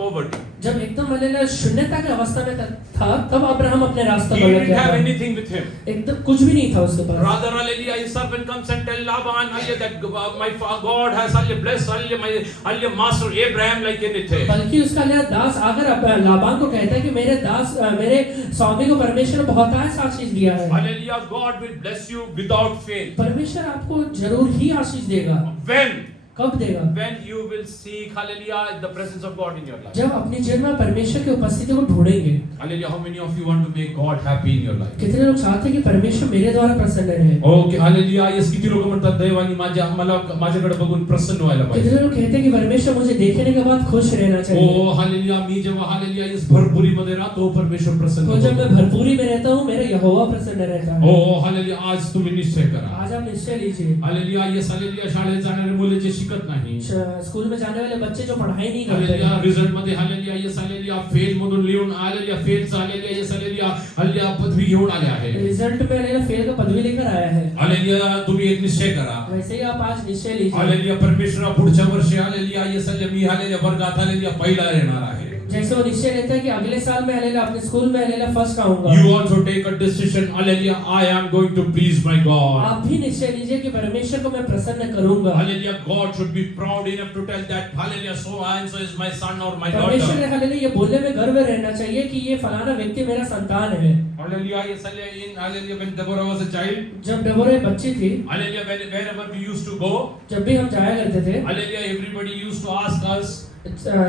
poverty. जब एकदम हालेलुया शून्यता की अवस्था में था, तब अब्राहम अपने रास्ता He बदल didn't गया have था। anything with him. एकदम कुछ भी नहीं था उसके पास। Rather, hallelujah, his servant comes and tell Laban, hallelujah, that my God has hallelujah blessed hallelujah my hallelujah master Abraham like anything. बल्कि उसका दास आकर लाबान को कहता है कि मेरे स्वामी को परमेश्वर ने बहुत आशीष दिया है। Hallelujah, God will bless you without faith. परमेश्वर आपको जरूर ही आशीष देगा। When? कब देगा? When you will seek hallelujah the presence of God in your life. जब अपने जीवन में परमेश्वर की उपस्थिति को ढूंढेंगे। Hallelujah, how many of you want to make God happy in your life? कितने लोग चाहते हैं कि परमेश्वर मेरे द्वारा प्रसन्न रहे? Okay, hallelujah, yes, किती लोक म्हणतात दैवानी माझ्याकडे बघून प्रसन्न व्हायला पाहिजे. कितने लोग कहते हैं कि परमेश्वर मुझे देखने के बाद खुश रहना चाहिए? Oh, hallelujah, मी जेव्हा hallelujah इस भरपुरीमध्ये राहतो परमेश्वर प्रसन्न तो जब होतो. मैं भरपूरी में रहता हूँ, मेरा यहोवा प्रसन्न रहता है। Oh, hallelujah, आज तुम्ही निश्चय करा. आज आप निश्चय लीजिए। Hallelujah, yes, hallelujah, शाळेत जाणारे मुले जे शिकत नाही. स्कूल में जाने वाले बच्चे जो पढ़ाई नहीं करते, Hallelujah, रिझल्ट मध्ये hallelujah, yes, hallelujah, फेल मधून लिहून hallelujah, fail hallelujah, yes, hallelujah, hallelujah पदवी घेऊन आले आहे. रिजल्ट में हालेलुया फेल का पदवी लेकर आया है। Hallelujah, तुम्ही एक निश्चय करा. वैसे ही आप आज निश्चय लीजिए। Hallelujah, परमेश्वर पुढच्या वर्षी hallelujah, yes, hallelujah, मी hallelujah वर्गात hallelujah पहिला येणार आहे. जैसे वो निश्चय लेता है कि अगले साल में हालेलुया अपने स्कूल में हालेलुया फर्स्ट आऊंगा। You also take a decision, hallelujah, I am going to please my God. आप भी निश्चय लीजिए कि परमेश्वर को मैं प्रसन्न करूंगा। Hallelujah, God should be proud enough to tell that hallelujah, so and so is my son or my परमेश्वर daughter. ने हालेलुया ये बोलने में गर्व रहना चाहिए कि ये फलाना व्यक्ति मेरा संतान है। Hallelujah, yes, hallelujah, in hallelujah, when Deborah was a child, जब डेबोरा एक बच्ची थी, hallelujah, wherever we used to go, जब भी हम जाया करते थे, hallelujah, everybody used to ask us,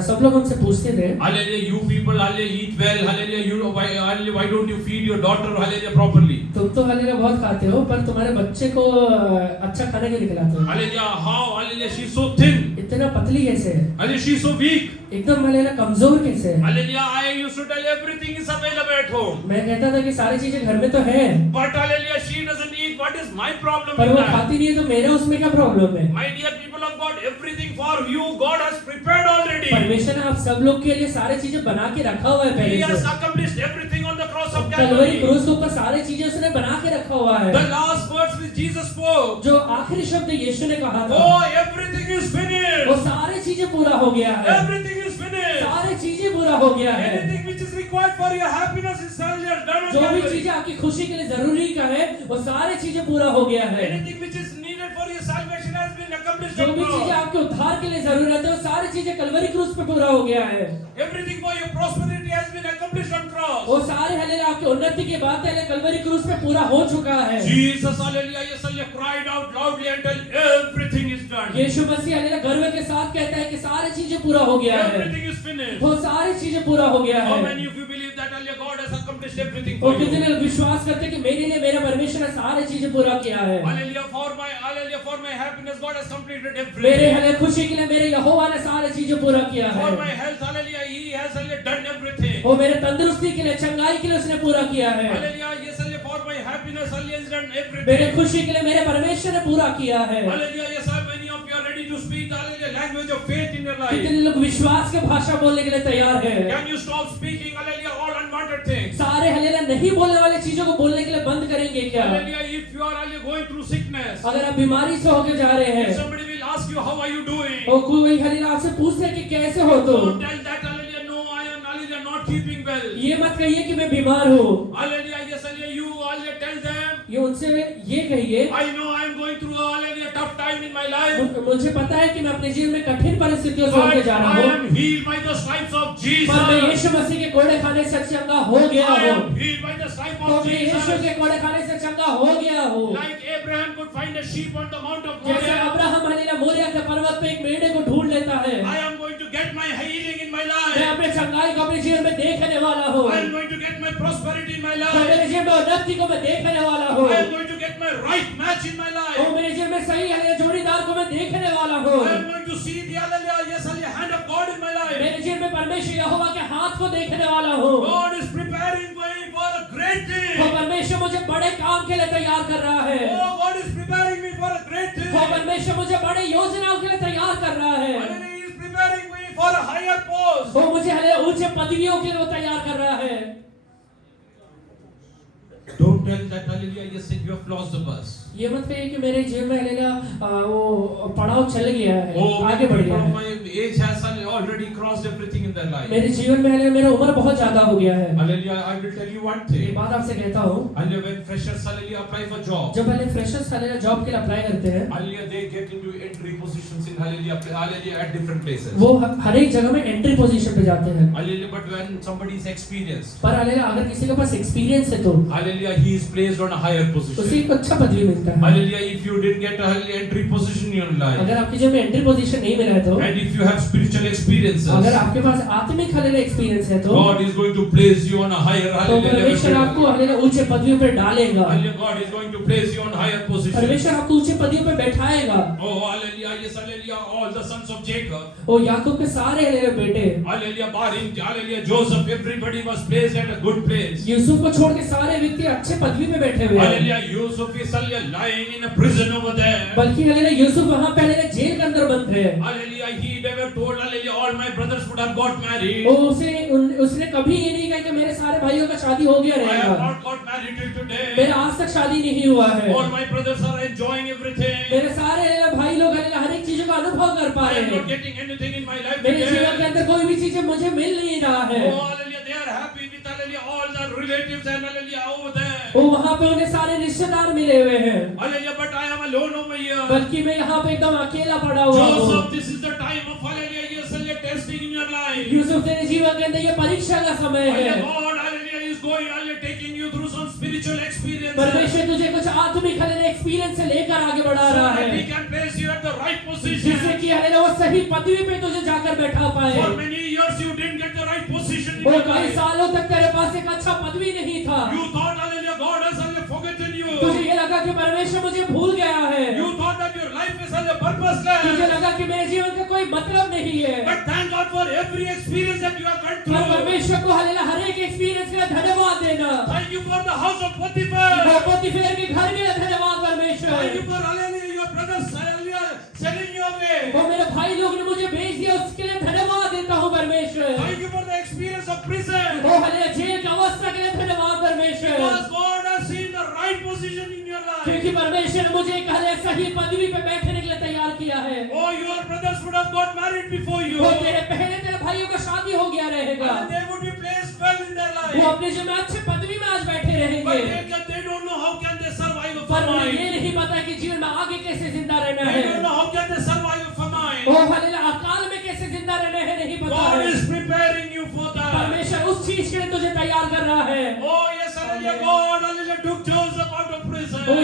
सब लोग हमसे पूछते थे, hallelujah, you people, hallelujah, eat well, hallelujah, you why don't you feed your daughter, hallelujah, properly? तुम तो हालेलुया बहुत खाते हो, पर तुम्हारे बच्चे को अच्छा खाने के लिए खिलाते हो। Hallelujah, how, hallelujah, she's so thin, इतना पतली कैसे है? hallelujah, she's so weak, एकदम हालेलुया कमजोर कैसे है? hallelujah, I used to tell everything is available at home, मैं कहता था कि सारी चीजें घर में तो है, but hallelujah, she doesn't eat. What is my problem पर in वो that? खाती नहीं है तो मेरा उसमें क्या प्रॉब्लम है? My dear people of God, everything for you God has prepared already. परमेश्वर ने आप सब लोग के लिए सारी चीजें बना के रखा हुआ है He पहले has से। accomplished everything on the cross of Kalvari Calvary. क्रूस के ऊपर सारी चीजें उसने बना के रखा हुआ है। The last words which Jesus spoke, जो आखिरी शब्द यीशु ने कहा था, oh, everything is वो finished. सारी चीजें पूरा हो गया है। Everything is finished. सारी चीजें पूरा हो गया है। Anything which is required for your happiness is already done on जो भी Calvary. चीजें आपकी खुशी के लिए जरूरी का है, वो सारी चीजें पूरा हो गया है। Anything which is needed for your salvation has been accomplished जो on भी चीजें cross. आपके उद्धार के लिए जरूरत है, वो सारी चीजें कलवरी क्रूस पे पूरा हो गया है। Everything for your prosperity has been accomplished on cross. वो सारे हालेलुया आपकी उन्नति की बात है कलवरी क्रूस पे पूरा हो चुका है। Jesus, hallelujah, yes, hallelujah, cried out loudly until everything is done. यीशु मसीह हालेलुया गर्व के साथ कहता है कि सारी चीजें पूरा हो गया है। Everything is finished. वो सारी चीजें पूरा हो गया How है। many of you believe that hallelujah, God has accomplished everything वो for कितने you? लोग विश्वास करते हैं कि मेरे लिए मेरा परमेश्वर ने सारी चीजें पूरा किया है। Hallelujah, for my happiness, God has completed मेरे everything. हालेलुया खुशी के लिए मेरे यहोवा ने सारी चीजें पूरा किया For है। my health, hallelujah, He has hallelujah done everything. वो मेरे तंदुरुस्ती के लिए, चंगाई के लिए उसने पूरा किया है। Hallelujah, yes, hallelujah, for my happiness, hallelujah, He has done मेरे everything. खुशी के लिए मेरे परमेश्वर ने पूरा किया है। Hallelujah, yes, how many of you are ready to speak the hallelujah language of faith in your life? कितने लोग विश्वास के भाषा बोलने के लिए तैयार है? Can you stop speaking hallelujah all unwanted things? सारे हालेलुया नहीं बोलने वाले चीजों को बोलने के लिए बंद करेंगे क्या? Hallelujah, if you are hallelujah going through sickness, अगर आप बीमारी से होके जा रहे if हैं, somebody will ask you how are you doing, और कोई हालेलुया आपसे पूछते हैं कि कैसे हो तुम, don't tell that hallelujah, no, I am hallelujah not keeping feeling well. ये मत कहिए कि मैं बीमार हूँ। Hallelujah. Yes, hallelujah. You hallelujah tell them, ये उनसे ये कहिए, I know I am going through a hallelujah tough time in my life. मुझे पता है कि मैं अपने जीवन में कठिन परिस्थितियों से But होके जा रहा I हूँ, am healed by the stripes of Jesus. पर मैं यीशु मसीह के कोड़े खाने से चंगा हो गया I हूँ। am healed by the stripes तो of मैं यीशु Jesus. के कोड़े खाने से चंगा हो गया हूँ। Like Abraham could find a sheep on the mount of जैसे Moriah. अब्राहम हालेलुया मोरिया के पर्वत पे एक मेढ़े को ढूंढ लेता है, I am going to get my healing in my मैं life. अपने चंगाई को अपने जीवन में देखने वाला हूँ, I am going to get my prosperity in my तो life. मेरे जीवन में उन्नति को मैं देखने वाला हूँ, I am going to get my right match in my और life. मेरे जीवन में सही हालेलुया जोड़ीदार को मैं देखने वाला हूँ। I am going to see the hallelujah, yes, hallelujah, hand of God in my life. मेरे जीवन में परमेश्वर यहोवा के हाथ को देखने वाला हूँ। God is preparing me for a great वो thing. परमेश्वर मुझे बड़े काम के लिए तैयार कर रहा है, Oh, God is preparing me for a great thing. वो परमेश्वर मुझे बड़े योजनाओं के लिए तैयार कर रहा है, Hallelujah, He is preparing me for a higher post. वो मुझे हालेलुया ऊंचे पदवियों के लिए वो तैयार कर रहा है। Don't tell that hallelujah, yes, you have lost the bus. ये मत कहिए कि मेरे जीवन में हालेलुया वो पड़ाव चल गया है, Oh, आगे बढ़ गया है। my age has already crossed everything in their life. मेरे जीवन में हालेलुया मेरा उम्र बहुत ज्यादा हो गया है। Hallelujah, I will tell you one एक thing. बात आपसे कहता हूँ, Hallelujah, when freshers hallelujah apply for job, जब पहले फ्रेशर्स हालेलुया जॉब के लिए अप्लाई करते हैं, hallelujah, they get into entry positions in hallelujah at different places. वो हर एक जगह में एंट्री पोजीशन पे जाते हैं, Hallelujah, but when somebody is experienced, पर हालेलुया अगर किसी के पास एक्सपीरियंस है तो hallelujah, he is placed on a higher उसे position. एक अच्छा पदवी मिलता है। Hallelujah, if you didn't get a hallelujah entry position in your life, अगर आपके जीवन में एंट्री पोजीशन नहीं मिला है तो, and if you have spiritual experiences, अगर आपके पास आत्मिक हालेलुया एक्सपीरियंस है तो God is going to place you on a higher hallelujah परमेश्वर level. आपको हालेलुया ऊंचे पदवियों पे डालेगा, Hallelujah, God is going to place you on higher position. परमेश्वर आपको ऊंचे पदवियों पे बैठाएगा। Oh, hallelujah, yes, hallelujah, all the sons of Jacob. वो याकूब के सारे हालेलुया बेटे, Hallelujah, barring hallelujah, Joseph, everybody was placed at a good place. Yusuf को छोड़ के सारे व्यक्ति अच्छे पदवी पे बैठे हुए हैं, Hallelujah, Yusuf is hallelujah, lying in a prison over there. बल्कि हालेलुया यूसुफ वहां पे हालेलुया जेल के अंदर बंद है। Hallelujah, he never told hallelujah, all my brothers would have got married. वो उसने कभी ये नहीं कहा कि मेरे सारे भाइयों का शादी हो गया I have रहेगा, not got married till today. मेरा आज तक शादी नहीं हुआ है, All my brothers are enjoying everything. मेरे सारे भाई लोग हालेलुया हर एक चीजों का अनुभव कर पा I रहे am not हैं, getting anything in my life मेरे जीवन के today. अंदर कोई भी चीजें मुझे मिल नहीं रहा है। Oh, hallelujah, they are happy with hallelujah, all the relatives and hallelujah over there. वो वहां पे उन्हें सारे रिश्तेदार मिले हुए हैं, Hallelujah, but I am alone over here. बल्कि मैं यहाँ पे एकदम अकेला पड़ा हुआ हूँ। Joseph, this is the time of hallelujah, yes, hallelujah, testing in your life. Yusuf तेरे जीवन के अंदर ये परीक्षा का समय है, Hallelujah, God, hallelujah, is going, hallelujah, taking you through some spiritual experiences. परमेश्वर तुझे कुछ आत्मिक हालेलुया एक्सपीरियंस से लेकर आगे बढ़ा So रहा that He है, can place you at the right जिससे position. कि हालेलुया वो सही पदवी पे तुझे जाकर बैठा पाए। For many years you didn't get the right position in वो your कई life. सालों तक तेरे पास एक अच्छा पदवी नहीं था, You thought, hallelujah, God has hallelujah forgotten तुझे you. ये लगा कि परमेश्वर मुझे भूल गया है, You thought that your life is hallelujah तुझे purposeless. लगा कि मेरे जीवन का कोई मतलब नहीं है, But thank God for every experience that you have gone पर through. परमेश्वर को हालेलुया हर एक एक्सपीरियंस के लिए धन्यवाद देना। Thank you for the house of वो Potiphar. पोतीफेर के घर के लिए धन्यवाद Thank परमेश्वर, you for hallelujah, your brothers hallelujah sending you away. वो मेरे भाई लोग ने मुझे भेज दिया, उसके लिए धन्यवाद देता हूँ परमेश्वर। Thank you for the experience of prison. वो हालेलुया जेल की अवस्था के लिए धन्यवाद परमेश्वर, Because God has seen the right position in your life. क्योंकि परमेश्वर ने मुझे एक हालेलुया सही पदवी पे बैठने के लिए तैयार किया है। Oh, your brothers would have got married before you. वो तेरे पहले तेरे भाइयों का शादी हो गया रहेगा, And they would be placed well in their वो life. अपने जीवन में अच्छे पदवी में आज बैठे But रहेंगे, they don't know how can they survive a पर उन्हें ये famine. नहीं पता कि जीवन में आगे कैसे जिंदा रहना They है, don't know how can they survive a famine. वो हालेलुया अकाल में कैसे जिंदा रहना है नहीं पता God है। is preparing you for that. परमेश्वर उस चीज के लिए तुझे तैयार कर रहा है। Oh, yes, hallelujah, God, hallelujah, took Joseph out of prison. वो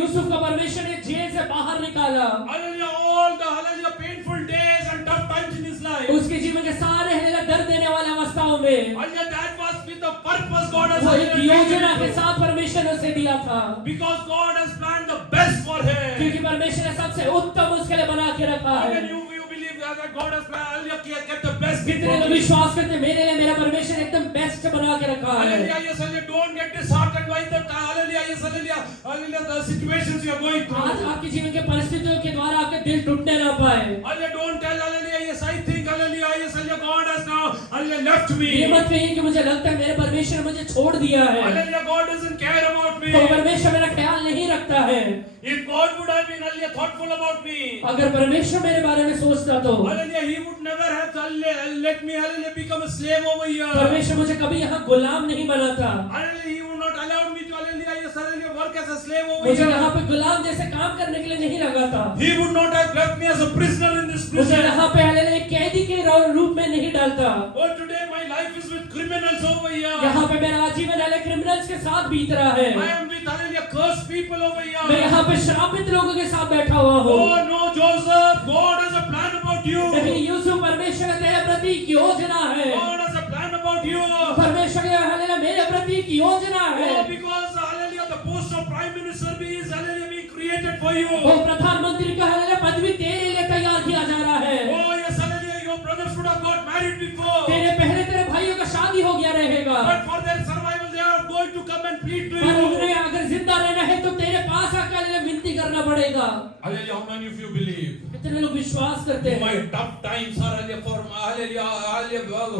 यूसुफ का परमेश्वर ने जेल से बाहर निकाला, Hallelujah, all the hallelujah painful days and tough times in his life. उसके जीवन के सारे हालेलुया दर्द देने वाले अवस्थाओं में Hallelujah, that was with the purpose God has वो एक hallelujah योजना taken के you. साथ परमेश्वर ने उसे दिया था, Because God has planned the best for him. क्योंकि परमेश्वर ने सबसे उत्तम उसके लिए बना के रखा How है। can you believe that God has planned, hallelujah, get the best thing कितने for लोग me? विश्वास करते मेरे लिए मेरा परमेश्वर एकदम बेस्ट बना के रखा है। Hallelujah, yes, hallelujah, don't get disheartened by the hallelujah, yes, hallelujah, hallelujah, the situations you are going आज through. आपके जीवन के परिस्थितियों के द्वारा आपके दिल टूटने ना पाए, Hallelujah, don't tell hallelujah, yes, I think hallelujah, yes, hallelujah, God has now hallelujah left ये me. मत कहिए कि मुझे लगता है मेरे परमेश्वर ने मुझे छोड़ दिया है। Hallelujah, God doesn't care about me. तो परमेश्वर मेरा ख्याल नहीं रखता है। If God would have been hallelujah, thoughtful about me, अगर परमेश्वर मेरे बारे में सोचता तो hallelujah, He would never have let me hallelujah become a slave over here. परमेश्वर मुझे कभी यहाँ गुलाम नहीं बनाता। Hallelujah, He would not allow me to hallelujah, yes, hallelujah, work as a slave over मुझे here. यहाँ पे गुलाम जैसे काम करने के लिए नहीं लगाता। He would not have left me as a prisoner in this मुझे prison. यहाँ पे हालेलुया एक कैदी के रूप में नहीं डालता। Oh, today my life is with criminals over here. यहाँ पे मेरा आजीवन हालेलुया क्रिमिनल्स के साथ बीत रहा है। I am with hallelujah cursed people over मैं here. यहाँ पे श्रापित लोगों के साथ बैठा हुआ हूँ। Oh no, Joseph, God has a plan about you. नहीं यूसुफ, परमेश्वर का तेरे प्रति एक योजना है। God has a plan about you. परमेश्वर का हालेलुया मेरे प्रति एक योजना है। Oh, because hallelujah, the post of prime minister is hallelujah being created for you. वो प्रधानमंत्री का हालेलुया पदवी तेरे लिए तैयार किया जा रहा है। Oh yes, hallelujah, your brothers should have got married before. तेरे पहले तेरे भाइयों का शादी हो गया रहेगा। But for their survival, they are going to come and plead to पर you. उन्हें अगर जिंदा रहना है तो तेरे पास आकर हालेलुया विनती करना पड़ेगा। Hallelujah, how many of you believe? कितने लोग विश्वास करते हैं? My tough times are hallelujah for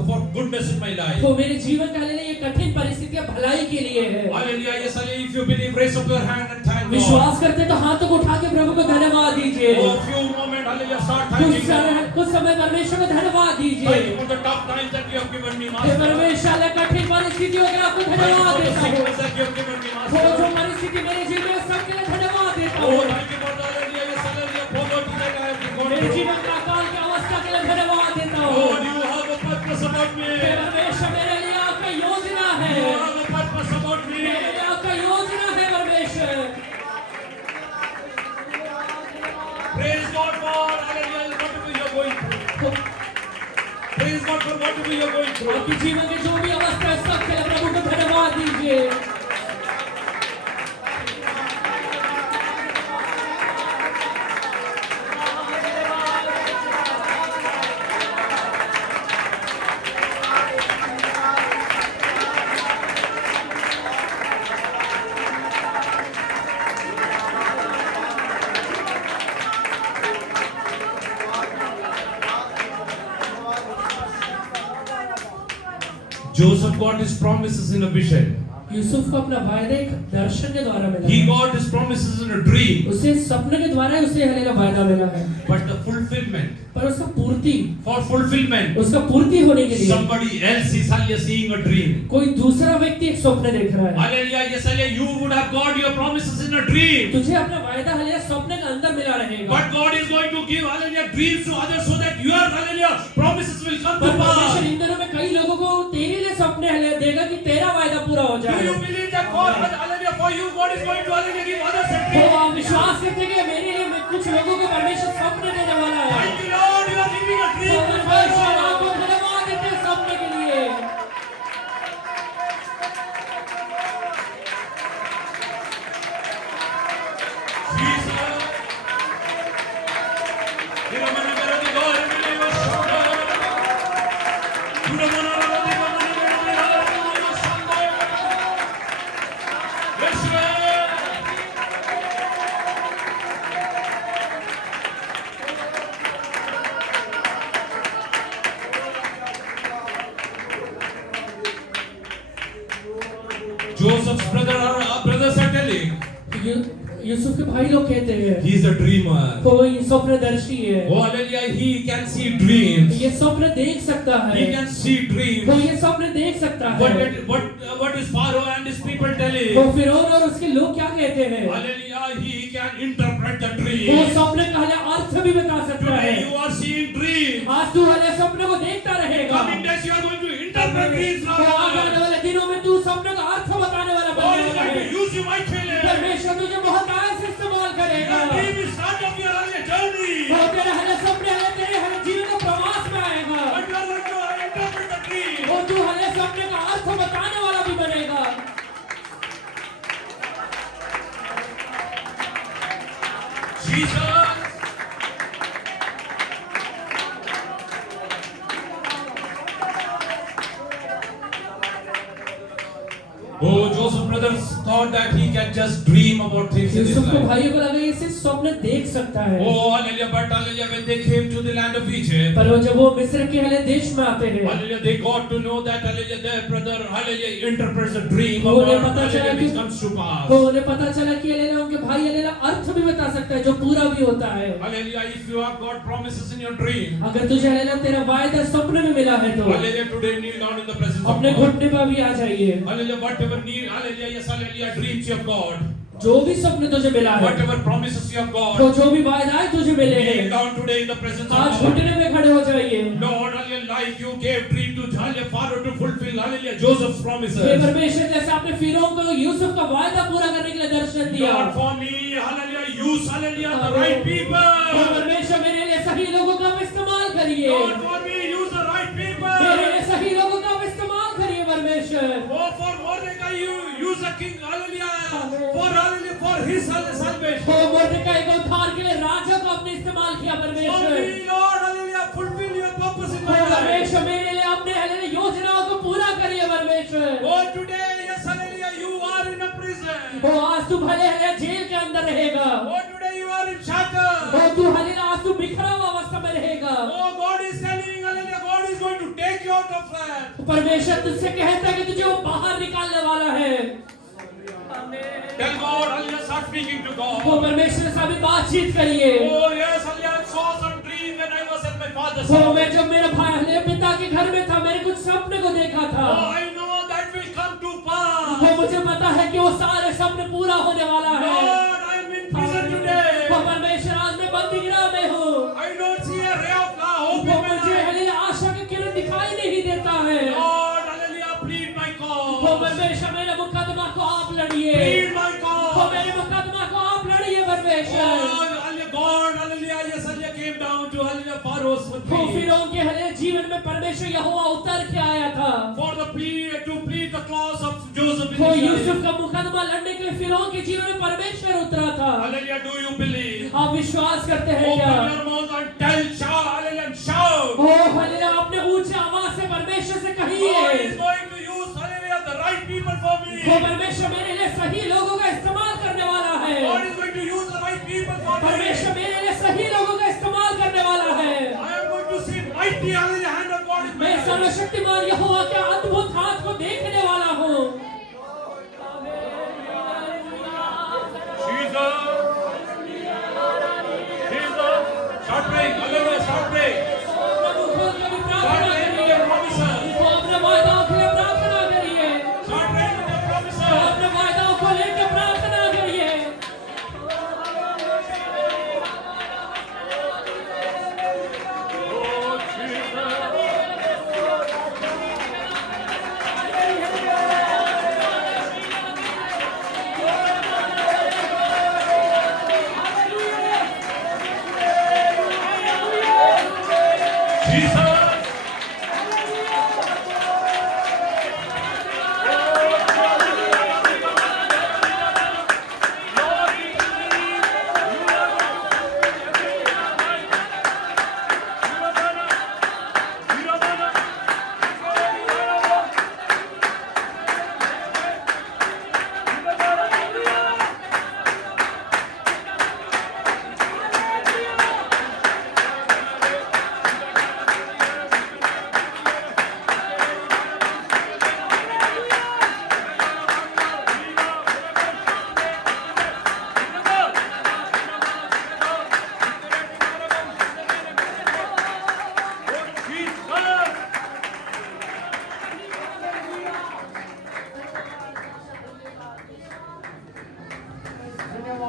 for goodness in my life. वो मेरे जीवन का हालेलुया ये कठिन परिस्थितियां भलाई के लिए है। Hallelujah, yes, hallelujah. If you believe, raise up your hand and thank God. विश्वास करते तो हाथ को उठा के प्रभु को धन्यवाद दीजिए। Oh, a few moments, hallelujah, start thanking God. कुछ समय परमेश्वर को धन्यवाद Thank you दीजिए। for the tough times that you have given me, hey Master. परमेश्वर ने कठिन परिस्थितियों के लिए आपको Thank you धन्यवाद for the देता हूँ। sickness that you have given me, वो Master. जो परिस्थिति मेरे जीवन में सबके लिए धन्यवाद देता Oh, हूँ। thank you for the hallelujah, yes, hallelujah, poverty that I have gone मेरे through. जीवन का अकाल की अवस्था के लिए धन्यवाद देता हूँ। Lord, you have a purpose about me. हे परमेश्वर मेरे लिए आपका योजना है। You have a purpose about me. मेरे लिए आपका योजना है परमेश्वर। Praise God for hallelujah, whatever you are going through. Praise God for whatever you are going through. आपके जीवन में जो भी अवस्था है सबके लिए प्रभु को धन्यवाद दीजिए। Joseph got his promises in a vision. Yusuf को अपना वायदा एक दर्शन के द्वारा मिला He है। got his promises in a dream. उसे सपने के द्वारा उसे हालेलुया वायदा मिला है। But the fulfillment, पर उसका पूर्ति, for fulfillment, उसका पूर्ति होने के लिए somebody else is hallelujah seeing a dream. कोई दूसरा व्यक्ति एक स्वप्न देख रहा है। Hallelujah, yes, hallelujah, you would have got your promises in a dream. तुझे अपना वायदा हालेलुया स्वप्न के अंदर मिला रहेगा। But God is going to give hallelujah dreams to others so that your hallelujah promises will come to पर परमेश्वर pass. इन दिनों में कई लोगों को तेरे लिए सपने हालेलुया देगा कि तेरा वायदा पूरा हो Do जाए। you believe that for hallelujah for you God is going to hallelujah give others a तो dream? आप विश्वास करते हैं कि मेरे लिए कुछ लोगों को परमेश्वर सपने देने वाला है। Thank you Lord, you are giving a तो dream to परमेश्वर others. आपको धन्यवाद देते हैं सपने के लिए। Jesus. Iramana garadi gauri miliva shanda. Iramana garadi gauri miliva shanda. Yes, Lord. Joseph's brothers are telling Yusuf के भाई लोग कहते हैं he is a dreamer. वो ये स्वप्नदर्शी है। Oh hallelujah, he can see dreams. ये स्वप्न देख सकता है। He can see dreams. वो ये स्वप्न देख सकता है। What is Pharaoh and his people telling? वो फिरौन और उसके लोग क्या कहते हैं? Hallelujah, he can interpret the वो dream. स्वप्न का हालेलुया अर्थ भी बता सकता है। Today you are seeing dreams. आज तू हालेलुया स्वप्न को देखता रहेगा। Coming days you are going to interpret dreams. तो आने Lord. वाले दिनों में तू स्वप्न का अर्थ बताने वाला God बनने is वाला going है। to use you mightily. परमेश्वर तुझे बहुत आय से इस्तेमाल करेगा। Your dream is start of your journey. वो तेरे हालेलुया स्वप्न हालेलुया तेरे हालेलुया जीवन का प्रवास में आएगा। But you are going to interpret the dream. वो तू हालेलुया स्वप्न का अर्थ बताने वाला भी बनेगा। Jesus. Oh, Joseph brothers thought that he can just dream about things in his Yusuf को life. भाइयों को लगा ये सिर्फ स्वप्न देख सकता है। Oh, hallelujah, but hallelujah, when they came to the land of Egypt, पर वो जब वो मिस्र के हले देश में आते हैं, hallelujah, they got to know that, hallelujah, their brother, hallelujah, interprets a dream वो about, उन्हें पता चला hallelujah, कि which comes to pass. तो उन्हें पता चला कि अलेला उनके भाई अलेला अर्थ भी बता सकता है जो पूरा भी होता है। Hallelujah, if you have got promises in your dream, अगर तुझे अलेला तेरा वायदा स्वप्न में मिला है तो hallelujah, today kneel down in the presence of अपने God. घुटने पर भी आ जाइए। Hallelujah, whatever need, hallelujah, yes, hallelujah, dreams you have got, जो भी स्वप्न तुझे मिला है, whatever promises you have got, तो जो भी वायदाएं तुझे मिले kneel हैं, down today in the presence of आज God. घुटने में खड़े हो जाइए। Lord, hallelujah, like you gave dream to hallelujah, Pharaoh to fulfill, hallelujah, Joseph's hey promises. परमेश्वर, जैसे आपने फिरौन को यूसुफ का वायदा पूरा करने के लिए दर्शन दिया, Lord, for me, hallelujah, use, hallelujah, the right hey people. परमेश्वर मेरे लिए सही लोगों का आप इस्तेमाल करिए, Lord, for me, use the right मेरे people. लिए सही लोगों का आप इस्तेमाल करिए परमेश्वर। Oh, for Mordecai, you use the king, hallelujah, hallelujah, for his salvation. हो मोर्देकाई को उद्धार के लिए राजा को आपने इस्तेमाल किया For परमेश्वर। me, Lord, hallelujah, fulfill your purpose in हो my life. परमेश्वर मेरे लिए अपने हले योजनाओं को पूरा करिए परमेश्वर। Oh, today, yes, hallelujah, you are in a prison. हो आज तू भले हले जेल के अंदर रहेगा, Oh, today you are in shackles. हो तू हले आज तू बिखरा हुआ अवस्था में रहेगा। Oh, God is telling, hallelujah, God is going to take you out of that. परमेश्वर तुझसे कहता है कि तुझे वो बाहर निकालने वाला है। Tell God, hallelujah, start speaking to वो God. परमेश्वर से अभी बातचीत करिए। Oh, yes, hallelujah, I saw some dream when I was at my father's हो house. मैं जब मेरे भाई हले पिता के घर में था, मैंने कुछ सपने को देखा था। Oh, I know that will come to pass. वो मुझे पता है कि वो सारे सपने पूरा होने वाला है। Lord, I am in prison today. वो परमेश्वर आज मैं बंदीगृह में हूँ। I don't see a ray of hope वो in my मुझे life. हले आशा के किरण दिखाई नहीं देता है। Lord, hallelujah, plead my वो cause. परमेश्वर मेरे मुकदमा को आप लड़िए। Plead my वो cause. मेरे मुकदमा को आप लड़िए Oh, परमेश्वर। hallelujah, God, hallelujah, yes, hallelujah, came down to hallelujah, Pharaoh's वो feet. फिरौन के हले जीवन में परमेश्वर यहोवा उतर के आया था। For the plea, to plead the cause of Joseph in वो his यूसुफ life. का मुकदमा लड़ने के लिए फिरौन के जीवन में परमेश्वर उतरा था। Hallelujah, do you believe? आप विश्वास करते हैं क्या? Open your mouth and tell, shout, hallelujah, and shout. ओ हालेलुया, अपने ऊंचे आवाज से परमेश्वर से God कहिए, is going to use, hallelujah, the right people for me. वो परमेश्वर मेरे लिए सही लोगों का इस्तेमाल करने वाला है। God is going to use the right people for me. परमेश्वर मेरे लिए सही लोगों का इस्तेमाल करने वाला है। I am going to see mighty, hallelujah, hand of God in my मैं life. सर्वशक्तिमान यहोवा के अद्भुत हाथ को देखने वाला हूँ। Jesus. Jesus. Start praying. Hallelujah. Start praying. प्रभु को कभी Start प्रार्थना praying with करिए। your promises. वो अपने वायदाओं के लिए प्रार्थना करिए। Start praying with your वो promises. अपने वायदाओं को लेकर प्रार्थना करिए। Oh, Jesus. Jesus.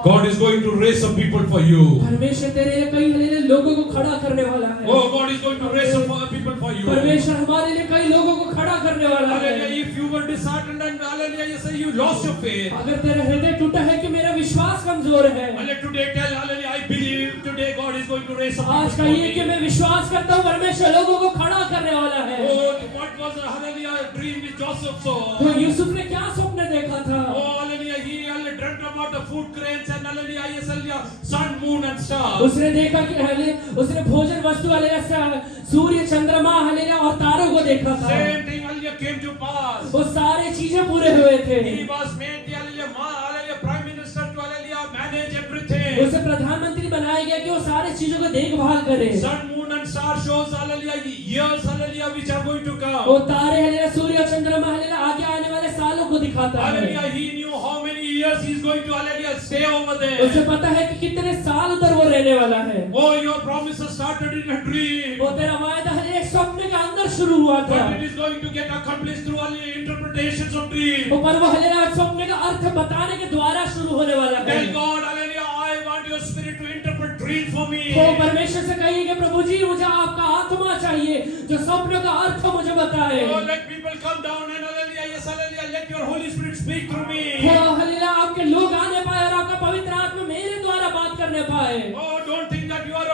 God is going to raise some people for you. परमेश्वर तेरे लिए कई हले लोगों को खड़ा करने वाला है। Oh, God is going to raise some people for you. परमेश्वर हमारे लिए कई लोगों को खड़ा करने वाला है। Hallelujah. If you were disheartened and hallelujah, you say you lost your faith. अगर तेरा हृदय टूटा है कि मेरा विश्वास कमजोर है, Hallelujah. Today tell hallelujah, I believe today God is going to raise some आज people for कहिए कि me. मैं विश्वास करता हूँ परमेश्वर लोगों को खड़ा करने वाला है। Oh, what was the hallelujah dream which Joseph saw? तो यूसुफ ने क्या स्वप्न देखा था? Oh, hallelujah, he hallelujah, dreamt about the food grains and hallelujah, yes, hallelujah, sun, moon and stars. उसने देखा कि उसने भोजन वस्तु हले सूर्य चंद्रमा हले और तारों को देखा था। Same thing, hallelujah, came to pass. वो सारे चीजें पूरे हुए थे। He was made the hallelujah prime minister to hallelujah manage everything. उसे प्रधानमंत्री बनाया गया कि वो सारी चीजों को देखभाल करे। Sun, moon and star shows hallelujah years hallelujah which are going to वो come. तारे हलेला, सूर्य और चंद्रमा हलेला आगे आने वाले सालों को दिखाता है। Hallelujah, he knew how many years he is going to hallelujah stay over उसे there. पता है कि कितने साल उधर वो रहने वाला है। Oh, your promises started in a dream, वो तेरा वायदा हलेला एक स्वप्न के अंदर शुरू हुआ था। but it is going to get accomplished through hallelujah interpretations of dream. वो पर वो हलेला स्वप्न का अर्थ बताने के द्वारा शुरू होने वाला है। Tell God, hallelujah, I want your spirit to interpret dream for me. वो परमेश्वर से कहिए कि प्रभु जी मुझे आपका आत्मा चाहिए जो स्वप्न का अर्थ मुझे बताए। Oh, let people come down and hallelujah, yes, hallelujah, let your Holy Spirit speak through me. वो हलेला आपके लोग आने पाए और आपका पवित्र आत्मा मेरे द्वारा बात करने पाए। Oh, don't think that you are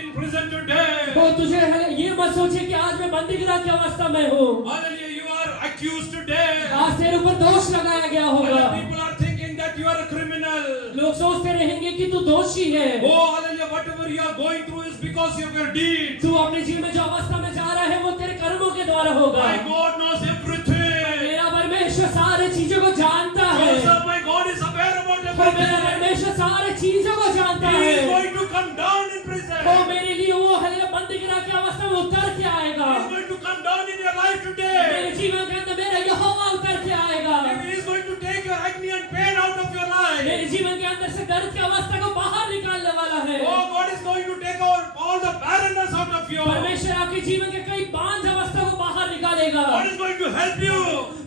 in prison today. वो तुझे ये मत सोचे कि आज मैं बंदीगृह की अवस्था में हूँ। Hallelujah, you are accused today. आज तेरे ऊपर दोष लगाया गया होगा। Hallelujah, people are thinking that you are a criminal. लोग सोचते रहेंगे कि तू दोषी है। Oh, hallelujah, whatever you are going through is because of your deeds. तू अपने जीवन में जो अवस्था में जा रहा है वो तेरे कर्मों के द्वारा होगा। My God knows everything. मेरा परमेश्वर सारे चीजों को जानता है। Joseph, my God is aware about वो मेरा everything. परमेश्वर सारे चीजों को जानता He is है। going to come down in prison. वो मेरे लिए वो हलेला बंदीगृह की अवस्था में उतर के आएगा। He is going to come down in your life मेरे today. जीवन के अंदर मेरा यहोवा उतर के आएगा। He is going to take your agony and pain out of your life. मेरे जीवन के अंदर से दर्द की अवस्था को बाहर निकालने वाला है। Oh, God is going to take all the barrenness out of you. परमेश्वर आपके जीवन के कई बांझ अवस्था को बाहर निकालेगा। God is going to help you.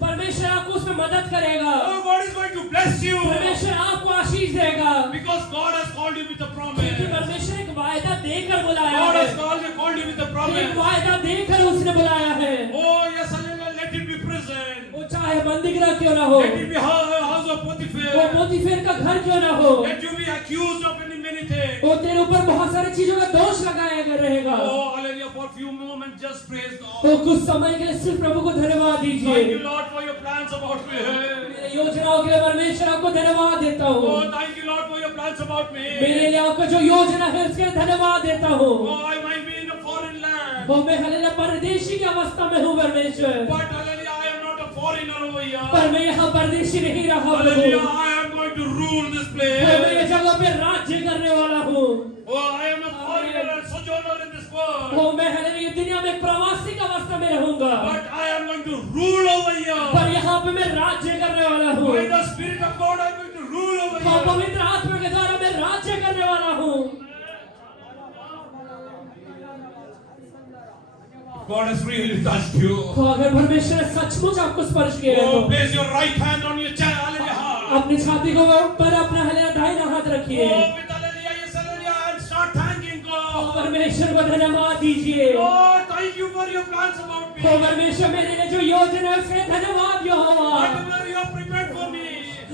परमेश्वर आपको उसमें मदद करेगा। Oh, God is going to bless you. परमेश्वर आपको आशीष देगा। Because God has called you with a क्योंकि promise. परमेश्वर एक वायदा देकर बुलाया God है। has called you with a एक promise. वायदा देकर उसने बुलाया है। Oh, yes, hallelujah, let it be prison. वो चाहे बंदीगृह क्यों ना हो, Let it be house of वो Potiphar. पोतीफेर का घर क्यों ना हो, Let you be accused of many things. वो तेरे ऊपर बहुत सारी चीजों का दोष लगाया गया रहेगा। Oh, hallelujah, for few moments just praise God. तो कुछ समय के लिए सिर्फ प्रभु को धन्यवाद Thank दीजिए। you, Lord, for your plans about me. मेरे योजनाओं के लिए परमेश्वर आपको धन्यवाद देता हूँ। Oh, thank you, Lord, for your plans about me. मेरे लिए आपका जो योजना है उसके लिए धन्यवाद देता हूँ। Oh, I might be in a foreign land. वो मैं हलेला परदेशी की अवस्था में हूँ परमेश्वर, But hallelujah, I am not a foreigner over here. पर मैं यहाँ परदेशी नहीं रहा Hallelujah, हूँ। I am going to rule this मैं ये place. जगह पे राज्य करने वाला हूँ। Oh, I am a foreigner and sojourner in this world. वो मैं हलेला ये दुनिया में प्रवासी की अवस्था में रहूंगा, But I am going to rule over here. पर यहाँ पे मैं राज्य करने वाला हूँ। By the Spirit of God, I am going to rule over और here. पवित्र आत्मा के द्वारा मैं राज्य करने वाला हूँ। God has really touched you. तो अगर परमेश्वर ने सचमुच आपको स्पर्श किया है Oh, तो place your right hand on your chest. Hallelujah. अपनी छाती को पर अपना हलेला दाहिना हाथ रखिए Oh, with hallelujah, yes, hallelujah, and start thanking और God. परमेश्वर को धन्यवाद दीजिए। Lord, thank you for your plans about me. तो परमेश्वर मेरे लिए जो योजना है उसके लिए धन्यवाद यहोवा। Whatever you have prepared for me.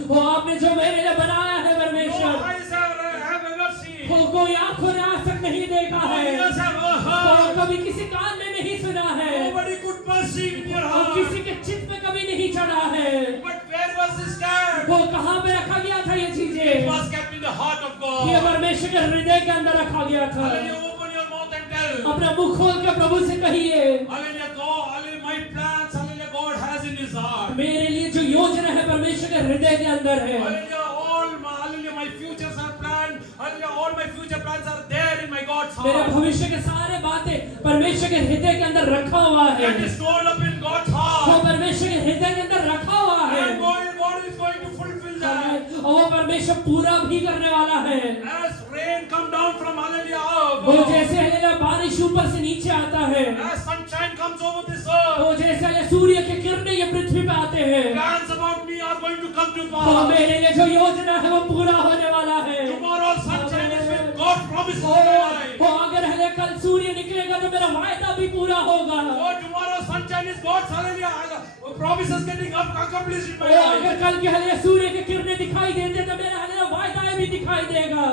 वो आपने जो मेरे लिए बनाया है No परमेश्वर, eyes have ever seen. वो कोई आंखों ने आज तक नहीं देखा No है, ears have ever और heard. कभी किसी कान ने नहीं सुना है, Nobody could perceive in your और heart. किसी के चित्त में कभी नहीं चढ़ा है। But where was this stand? वो कहाँ पे रखा गया था ये It चीजें? was kept in the heart of ये God. परमेश्वर के हृदय के अंदर रखा गया था। Hallelujah, open your mouth and tell. अपना मुख खोल के प्रभु से कहिए, Hallelujah, God, hallelujah, my plans, hallelujah, God has in his heart. मेरे लिए जो योजना है परमेश्वर के हृदय के अंदर है। Hallelujah, hallelujah, my futures are planned. Hallelujah, all my future plans are there in my God's मेरे heart. भविष्य के सारे बातें परमेश्वर के हृदय के अंदर रखा हुआ है। That is stored up in God's वो heart. परमेश्वर के हृदय के अंदर रखा हुआ है And God is going to fulfill that. और वो परमेश्वर पूरा भी करने वाला है। As rain come down from hallelujah वो above. जैसे हलेला बारिश ऊपर से नीचे आता है, As sunshine comes over this earth. वो जैसे हले सूर्य के किरणें ये पृथ्वी पे आते हैं, Plans about me are going to come to तो pass. मेरे लिए जो योजना है वो पूरा होने वाला है। Tomorrow sunshine is with God's promises in my life. वो अगर हले कल सूर्य निकलेगा तो मेरा वायदा भी पूरा होगा। Oh, tomorrow sunshine is God's hallelujah. Promises getting accomplished in my वो life. अगर कल के हले सूर्य के किरणें दिखाई देते तो मेरा हले वायदा भी दिखाई देगा।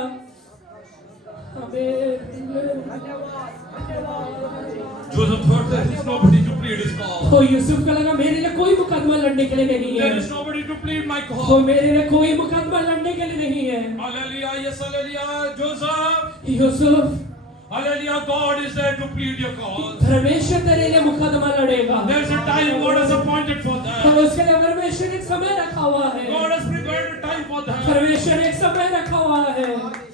Joseph thought there is nobody to plead his cause. तो यूसुफ को लगा मेरे लिए कोई मुकदमा लड़ने के लिए नहीं है, There is nobody to plead my तो cause. मेरे लिए कोई मुकदमा लड़ने के लिए नहीं है। Hallelujah, yes, hallelujah. Joseph, Yusuf Hallelujah, God is there to plead your cause. परमेश्वर तेरे लिए मुकदमा लड़ेगा। There's a time God has appointed for तो that. उसके लिए परमेश्वर एक समय रखा हुआ है। God has prepared a time for that. परमेश्वर एक समय रखा हुआ है।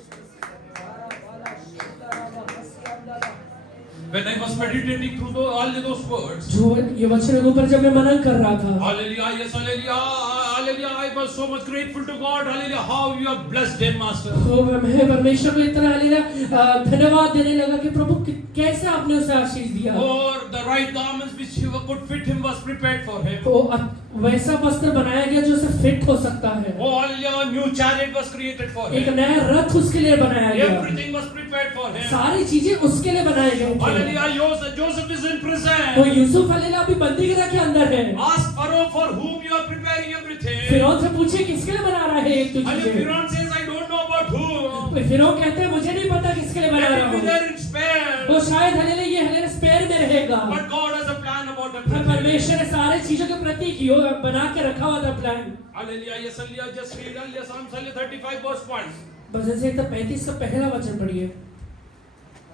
When I was meditating through all those words, जो ये वचन के ऊपर जब मैं मनन कर रहा था, hallelujah, yes, hallelujah, hallelujah, I was so much grateful to God, hallelujah, how you have blessed him, Master. तो मैं परमेश्वर को इतना हालेलुया धन्यवाद देने लगा कि प्रभु कैसे आपने उसे आशीष दिया। Or the right garments which could fit him was prepared for him. तो वैसा वस्त्र बनाया गया जो उसे फिट हो सकता है। Oh, hallelujah, new chariot was created for एक him. नया रथ उसके लिए बनाया गया। Everything was prepared for him. सारी चीजें उसके लिए बनाई गई थी। Hallelujah, Joseph is in तो prison. यूसुफ हालेलुया अभी बंदी गृह के अंदर है। Ask Pharaoh for whom you are preparing everything. फिरौन से पूछे किसके लिए बना रहा है एक And तुझे। Pharaoh says, I don't know about who. फिरौन कहते हैं मुझे नहीं पता किसके लिए बना Let रहा it be हूँ। there in spare. वो शायद हालेलुया ये हालेलुया स्पेयर में रहेगा। But God has a plan about पर everything. परमेश्वर ने सारे चीजों के प्रति बना के रखा हुआ था plan. Hallelujah, yes, hallelujah, just read hallelujah, Psalm 35 verse 1. भजन संहिता 35 का पहला वचन पढ़िए।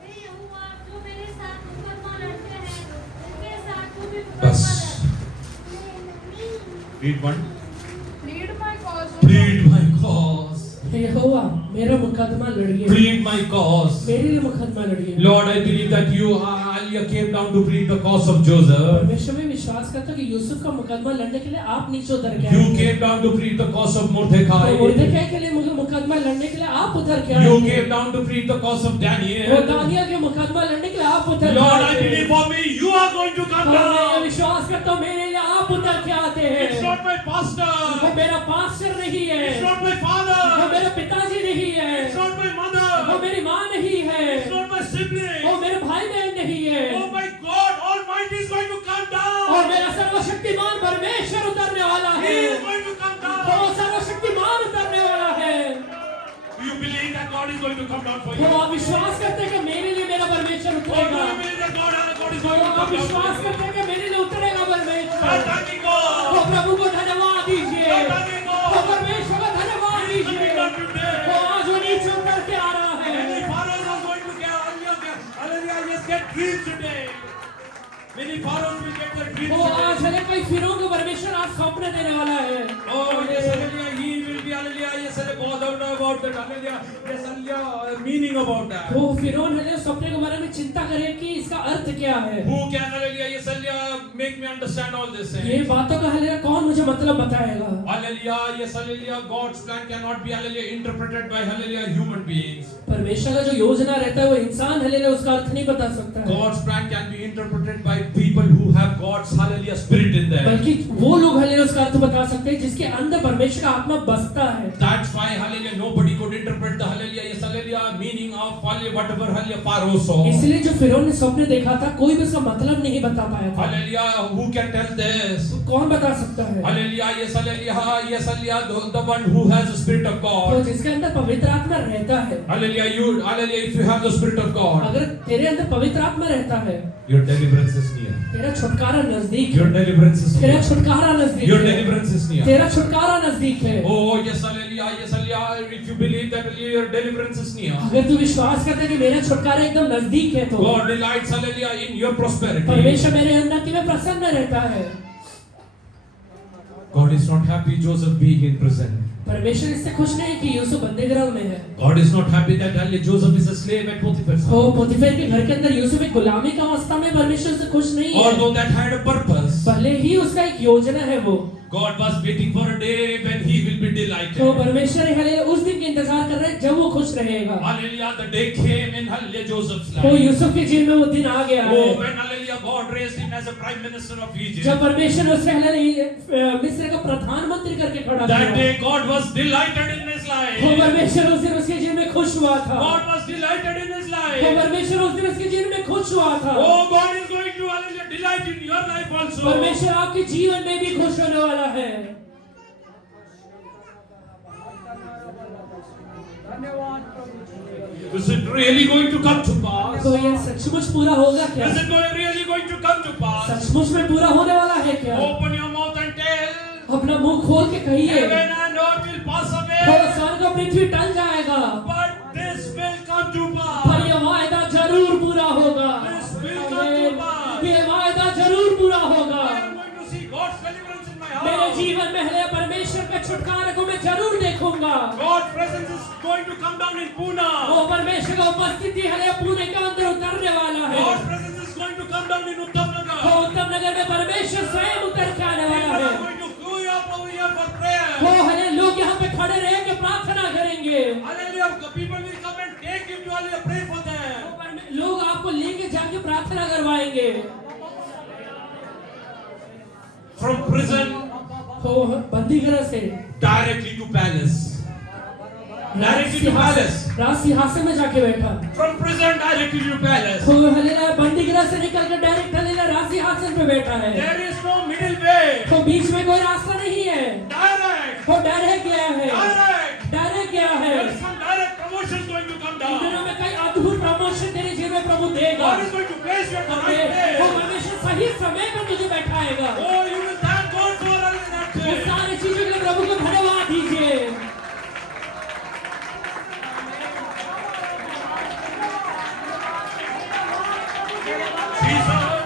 हे यहोवा, जो मेरे साथ मुकदमा लड़ते हैं, उनके साथ तू भी बस। मुकदमा लड़। Read 1. Plead my cause, O Plead my cause. हे यहोवा मेरा मुकदमा लड़िए। Plead my cause. मेरे लिए मुकदमा लड़िए। Lord, I believe that you, Hallelujah, came down to plead the cause of Joseph. परमेश्वर में विश्वास करता हूं कि यूसुफ का मुकदमा लड़ने के लिए आप नीचे उतर के आए You थे। came down to plead the cause of तो Mordecai. मुर्दकै के लिए मुकदमा लड़ने के लिए आप उतर के आए You थे। came down to plead the cause of वो Daniel. दानियल के मुकदमा लड़ने के लिए आप उतर के Lord, आए I थे। believe for me, you are going to come तो मैं ये down. विश्वास करता हूं मेरे लिए आप उतर के आते It's हैं। not my वो pastor. मेरा पास्टर नहीं है। It's not my वो father. मेरे पिताजी नहीं है। It's not my वो mother. मेरी माँ नहीं है। It's not my sibling. वो मेरे भाई बहन नहीं है। Oh my God, Almighty is going to come और down. मेरा सर्वशक्तिमान परमेश्वर उतरने वाला He है। is going to come वो down. सर्वशक्तिमान उतरने वाला है। You believe that God is going to come down for वो you. आप विश्वास करते हैं कि मेरे लिए मेरा परमेश्वर Oh, do उतरेगा। you believe that God is वो going to आप come down विश्वास for you? करते हैं कि मेरे लिए उतरेगा परमेश्वर। Start thanking God. वो प्रभु को धन्यवाद दीजिए। Start thanking वो God. परमेश्वर को धन्यवाद He is coming दीजिए। down वो today. आज वो नीचे उतर के आ रहा है। Many pharaohs are going to hallelujah, just get dreams today. Many pharaohs will get their dreams वो आज today. हले कई फिरों को परमेश्वर आज सौंपने देने वाला है। Oh, yes, hallelujah, he will be, hallelujah, yes, hallelujah, bothered about that, hallelujah, yes, hallelujah, meaning about that. वो फिरौन हले सपने के बारे में चिंता करे कि इसका अर्थ क्या है। Who can, hallelujah, yes, hallelujah, make me understand all this things? ये बातों का हले कौन मुझे मतलब बताएगा। Hallelujah, yes, hallelujah, God's plan cannot be, hallelujah, interpreted by, hallelujah, human beings. परमेश्वर का जो योजना रहता है वो इंसान हले उसका अर्थ नहीं बता सकता है। God's plan can be interpreted by people who have God's, hallelujah, spirit in them. बल्कि वो लोग हले उसका अर्थ बता सकते हैं जिसके अंदर परमेश्वर का आत्मा बसता है। That's why, hallelujah, nobody could interpret the, hallelujah, yes, hallelujah, meaning of, hallelujah, whatever, hallelujah, Pharaoh saw. इसलिए जो फिरौन ने सपने देखा था कोई भी उसका मतलब नहीं बता पाया था। Hallelujah, who can tell this? कौन बता सकता है? Hallelujah, yes, hallelujah, the one who has the spirit of तो God. जिसके अंदर पवित्र आत्मा रहता है। Hallelujah, if you have the spirit of God, अगर तेरे अंदर पवित्र आत्मा रहता है your deliverance is near. तेरा छुटकारा नजदीक Your है। deliverance is तेरा near. छुटकारा नजदीक Your है। deliverance is near. तेरा छुटकारा नजदीक है। Oh, yes, hallelujah, yes, hallelujah. If you believe that, hallelujah, your deliverance is near. अगर तू विश्वास करता है कि मेरा छुटकारा एकदम नजदीक है तो God delights, hallelujah, in your prosperity. परमेश्वर मेरे उन्नति में प्रसन्न रहता है। God is not happy Joseph being in prison. परमेश्वर इससे खुश नहीं कि यूसुफ बंदीगृह में है। God is not happy that hallelujah, Joseph is a slave at Potiphar's तो house. पोतीफेर के घर के अंदर यूसुफ एक गुलामी का अवस्था में परमेश्वर से खुश नहीं है। Although that had a purpose, भले ही उसका एक योजना है वो। God was waiting for a day when he will be delighted. तो परमेश्वर हालेलुया उस दिन की इंतजार कर रहे हैं जब वो खुश रहेगा। Hallelujah, the day came in hallelujah Joseph's तो life. यूसुफ के जीवन में वो दिन आ गया Oh, है when hallelujah God raised him as a prime minister of Egypt. जब परमेश्वर उसे हालेलुया मिस्र का प्रधानमंत्री करके खड़ा That किया। day God was delighted in his तो life. परमेश्वर उस दिन उसके जीवन में खुश हुआ था। God was delighted in his तो life. परमेश्वर उस दिन उसके जीवन में खुश हुआ था। Oh, God is going to hallelujah delight in your life also. परमेश्वर आपके जीवन में भी खुश होने वाला है। Is it really going to come to pass? तो ये सचमुच पूरा होगा क्या? Is it really going to come to pass? सचमुच में पूरा होने वाला है क्या? Open your mouth and tell. अपना मुंह खोल के कहिए। Heaven and earth will pass तो away, स्वर्ग और पृथ्वी टल जाएगा but this will come to पर pass. ये वायदा जरूर छुटकारे को मैं जरूर देखूंगा। God's presence is going to come down in Pune. वो परमेश्वर का उपस्थिति हले पुणे के अंदर उतरने वाला है। God's presence is going to come down in Uttam वो Nagar. उत्तम नगर में परमेश्वर स्वयं उतर के आने People वाला are है। going to queue up over here for prayer. वो हले लोग यहाँ पे खड़े रह के प्रार्थना करेंगे। Hallelujah. People will come and take you to hallelujah, pray for them. लोग आपको लेके जाके प्रार्थना करवाएंगे। From prison वो बंदीगृह से directly to palace. Directly to palace. राज सिंहासन में जाके बैठा। From prison directly to palace. वो हलेला बंदीगृह से निकल कर डायरेक्ट हलेला राज सिंहासन पे बैठा है। There is no middle way. तो बीच में कोई रास्ता नहीं है। Direct. वो डायरेक्ट गया है। Direct. डायरेक्ट गया है। There is some direct promotion going to come in down. दिनों में कई अद्भुत प्रमोशन तेरे जीवन में प्रभु देगा। God is going to place you at the right वो place. परमेश्वर सही समय पर तुझे बैठाएगा। Oh, you will thank God for all that. वो सारी चीजों के लिए प्रभु को धन्यवाद दीजिए। Jesus.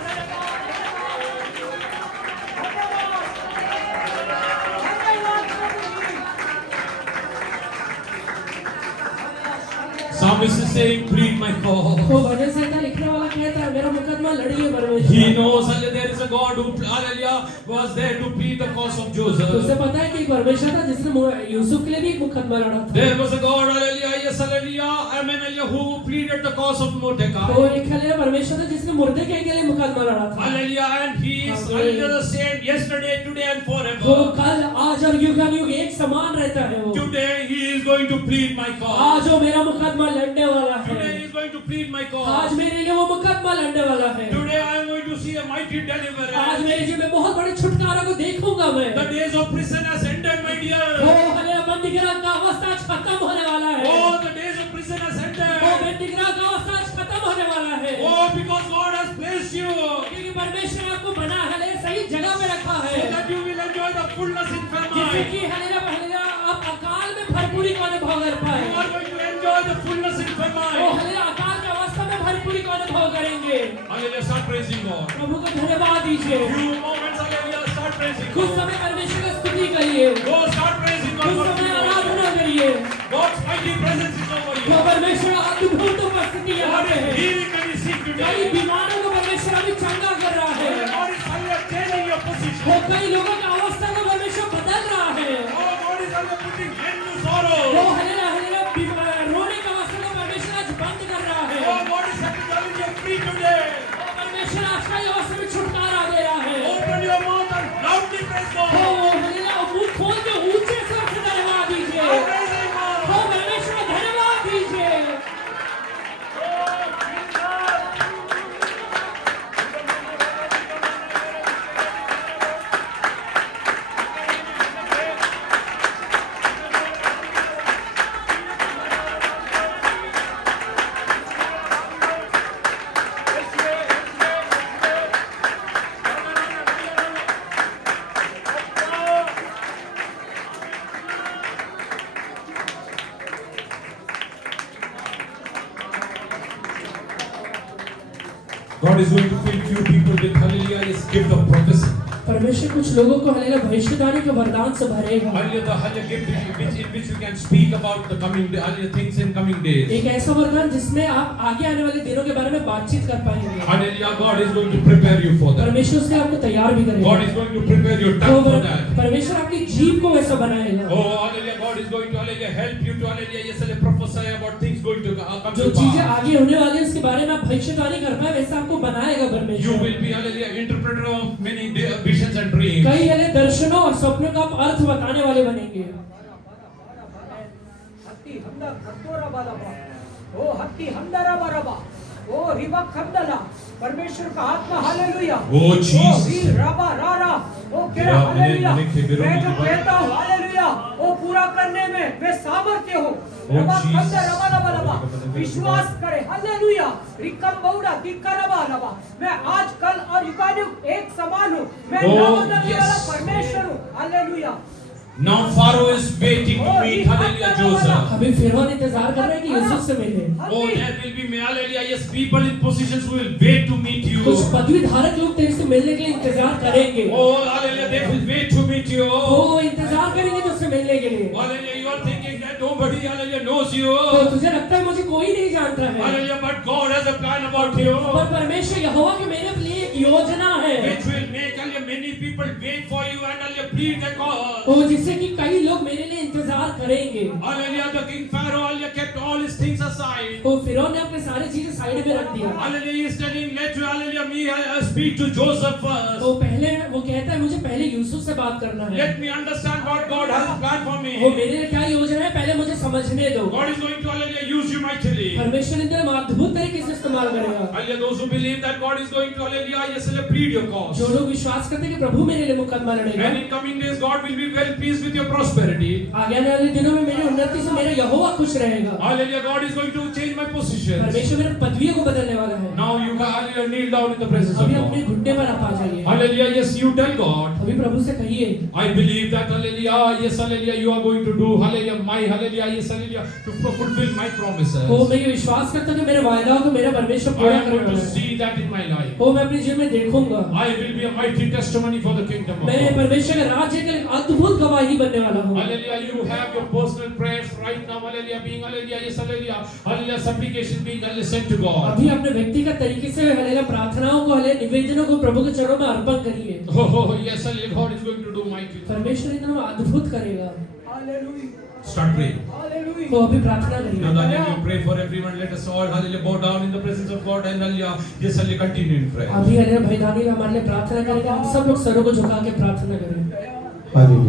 Psalmist is saying, plead my cause. वो भजन संहिता लिखने वाला कहता है मेरा मुकदमा लड़िए परमेश्वर। He knows that there is a God who, hallelujah, was there to plead the cause of उसे Joseph. पता है कि परमेश्वर था जिसने यूसुफ के लिए भी एक मुकदमा लड़ा था। There was a God, hallelujah, yes, hallelujah, amen, hallelujah, who pleaded the cause of तो Mordecai. एक हले परमेश्वर था जिसने मुर्दे के लिए मुकदमा लड़ा था। Hallelujah, and he is hallelujah, the same yesterday, today, and वो forever. कल आज और युगानुयुग एक समान रहता है वो। Today he is going to plead my cause. आज वो मेरा मुकदमा लड़ने वाला है। Today he is going to plead my आज cause. मेरे लिए वो मुकदमा लड़ने वाला है। Today I am going to see a mighty आज deliverance. मेरे जीवन में बहुत बड़े छुटकारा को देखूंगा मैं। The days of prison has ended, my वो dear. हले बंदीगृह का अवस्था आज खत्म होने वाला है। Oh, the days of prison has वो ended. बंदीगृह का अवस्था आज खत्म होने वाला है। Oh, because God has placed you so क्योंकि परमेश्वर ने आपको बना हले सही जगह पे रखा है। that you will enjoy the fullness in जिससे famine. कि हले आप अकाल में भरपूरी को अनुभव कर पाए। You are going to enjoy the fullness in वो famine. हले अकाल की अवस्था में भरपूरी को अनुभव करेंगे। Hallelujah, start praising God. प्रभु को धन्यवाद दीजिए। Few moments, hallelujah, start praising कुछ God. समय परमेश्वर की स्तुति करिए। Go start praising God कुछ for समय few moments. आराधना करिए। God's mighty presence is over वो you. परमेश्वर का अद्भुत उपस्थिति यहाँ God पे is है। healing many sick कई today. बीमारों को परमेश्वर अभी चंगा कर रहा है। God is hallelujah, changing your वो position. कई लोगों की अवस्था को परमेश्वर बदल रहा है। Oh, God is hallelujah, putting end to वो sorrow. हलेला हलेला रोने की अवस्था को परमेश्वर आज बंद कर रहा है। Oh, God is setting you free today. वो परमेश्वर आज का अवस्था में छुटकारा दे रहा है। Open your mouth and loudly praise वो God. हलेला मुंह खोल के ऊंचे से उससे धन्यवाद दीजिए। I'm praising God. वो परमेश्वर को धन्यवाद दीजिए। God is going to fill few people with hallelujah, his gift of prophecy. परमेश्वर कुछ लोगों को हलेला भविष्यवाणी के वरदान से भरेगा। Hallelujah, the hallelujah gift in which you can speak about the coming day, hallelujah, things in coming days. एक ऐसा वरदान जिसमें आप आगे आने वाले दिनों के बारे में बातचीत कर पाएंगे। Hallelujah, God is going to prepare you for that. परमेश्वर उसके आपको तैयार भी करेगा। God is going to prepare your tongue for that. परमेश्वर आपकी जीभ को वैसा बनाएगा। Oh, hallelujah, God is going to hallelujah help you to hallelujah, yes, hallelujah, prophesy about things going to come जो to चीजें pass. आगे होने वाली है उसके बारे में आप भविष्यवाणी कर पाए वैसा आपको बनाएगा You परमेश्वर। will be hallelujah interpreter of many visions and dreams. कई हले दर्शनों और सपनों का आप अर्थ बताने वाले बनेंगे। हत्ती हमदा खत्तोरा बालाबा ओ हत्ती हमदारा बाराबा ओ रिबा खंदला परमेश्वर का आत्मा हालेलुया Oh, Jesus. वीर राबा रारा ओ केरा तेरा मैंने हालेलुया लिखे विरोधी मैं जो की बात- कहता हूँ हालेलुया वो पूरा करने में मैं सामर्थ्य हूँ Oh, रबा Jesus. खंदा रबा रबा रबा विश्वास करे हालेलुया रिकम बौड़ा दिक्का रबा रबा मैं आज कल और युगानुयुग एक समान हूँ मैं Oh, ना बदलने yes. वाला परमेश्वर हूँ hallelujah Now Pharaoh is waiting to meet, hallelujah, Joseph. अभी फिरौन इंतजार कर रहे हैं कि यूसुफ से मिले। Oh, there will be, hallelujah, yes, people in positions who will wait to meet you. कुछ पदवी धारक लोग तेरे से मिलने के लिए इंतजार करेंगे। Oh, hallelujah, they will wait to meet you. वो इंतजार करेंगे तुझसे मिलने के लिए। Hallelujah, you are thinking that nobody, hallelujah, knows you. तो तुझे लगता है मुझे कोई नहीं जानता है। Hallelujah, but God has a plan about you. पर परमेश्वर यहोवा के मेरे लिए एक योजना है। Which will make, hallelujah, many people wait for you and, hallelujah, plead the cause. तो जिससे कि कई लोग मेरे लिए इंतजार करेंगे। Hallelujah, the king Pharaoh, hallelujah, kept all his things aside. तो फिरौन ने अपने सारी चीजें साइड में रख दिया। Hallelujah, he is telling, let you, hallelujah, me speak to Joseph first. तो पहले वो कहता है मुझे पहले यूसुफ से बात करना है। Let me understand what God has planned for me. वो मेरे लिए क्या योजना है पहले मुझे समझने दो। God is going to, hallelujah, use you mightily. परमेश्वर ने तेरे अद्भुत तरीके से इस्तेमाल करेगा। Hallelujah, those who believe that God is going to, hallelujah, yes, hallelujah, plead your cause. जो लोग विश्वास करते हैं कि प्रभु मेरे लिए मुकदमा लड़ेगा। And in coming days, God will be well pleased with your prosperity. आगे आने वाले दिनों में मेरी उन्नति से मेरा यहोवा खुश रहेगा। Hallelujah, God is going to change my position. परमेश्वर मेरे पदवियों को बदलने वाला है। Now you can, hallelujah, kneel down in the presence of अभी अपने God. घुटने पर आप आ जाइए। Hallelujah, yes, you tell God. अभी प्रभु से कहिए I believe that, hallelujah, yes, hallelujah, you are going to do, hallelujah, my, hallelujah, yes, hallelujah, to fulfill my promises. वो मैं ये विश्वास करता हूँ कि मेरे वायदा को मेरा परमेश्वर I पूरा am going to करेगा। see that in my life. वो मैं अपने जीवन में देखूंगा। I will be a mighty testimony for the kingdom of मैं God. परमेश्वर के राज्य के लिए अद्भुत गवाही बनने वाला हूँ। Hallelujah, you have your personal prayers right now, hallelujah, being, hallelujah, yes, hallelujah, hallelujah, supplication being listened to God. अभी अपने व्यक्तिगत तरीके से हालेलुया प्रार्थनाओं को हालेलुया निवेदनों को प्रभु के चरणों में अर्पण करिए। Oh, yes, hallelujah, God is going to do mighty. परमेश्वर इन दिनों अद्भुत करेगा। Hallelujah. Start praying. Hallelujah. तो अभी प्रार्थना Now, करिए। Daniel, you pray for everyone. Let us all, hallelujah, bow down in the presence of God and, hallelujah, yes, hallelujah, continue in prayer. अभी hallelujah भाई दानियल हमारे लिए प्रार्थना करेंगे। हम सब लोग सरों को झुका के प्रार्थना करें। हालेलुया।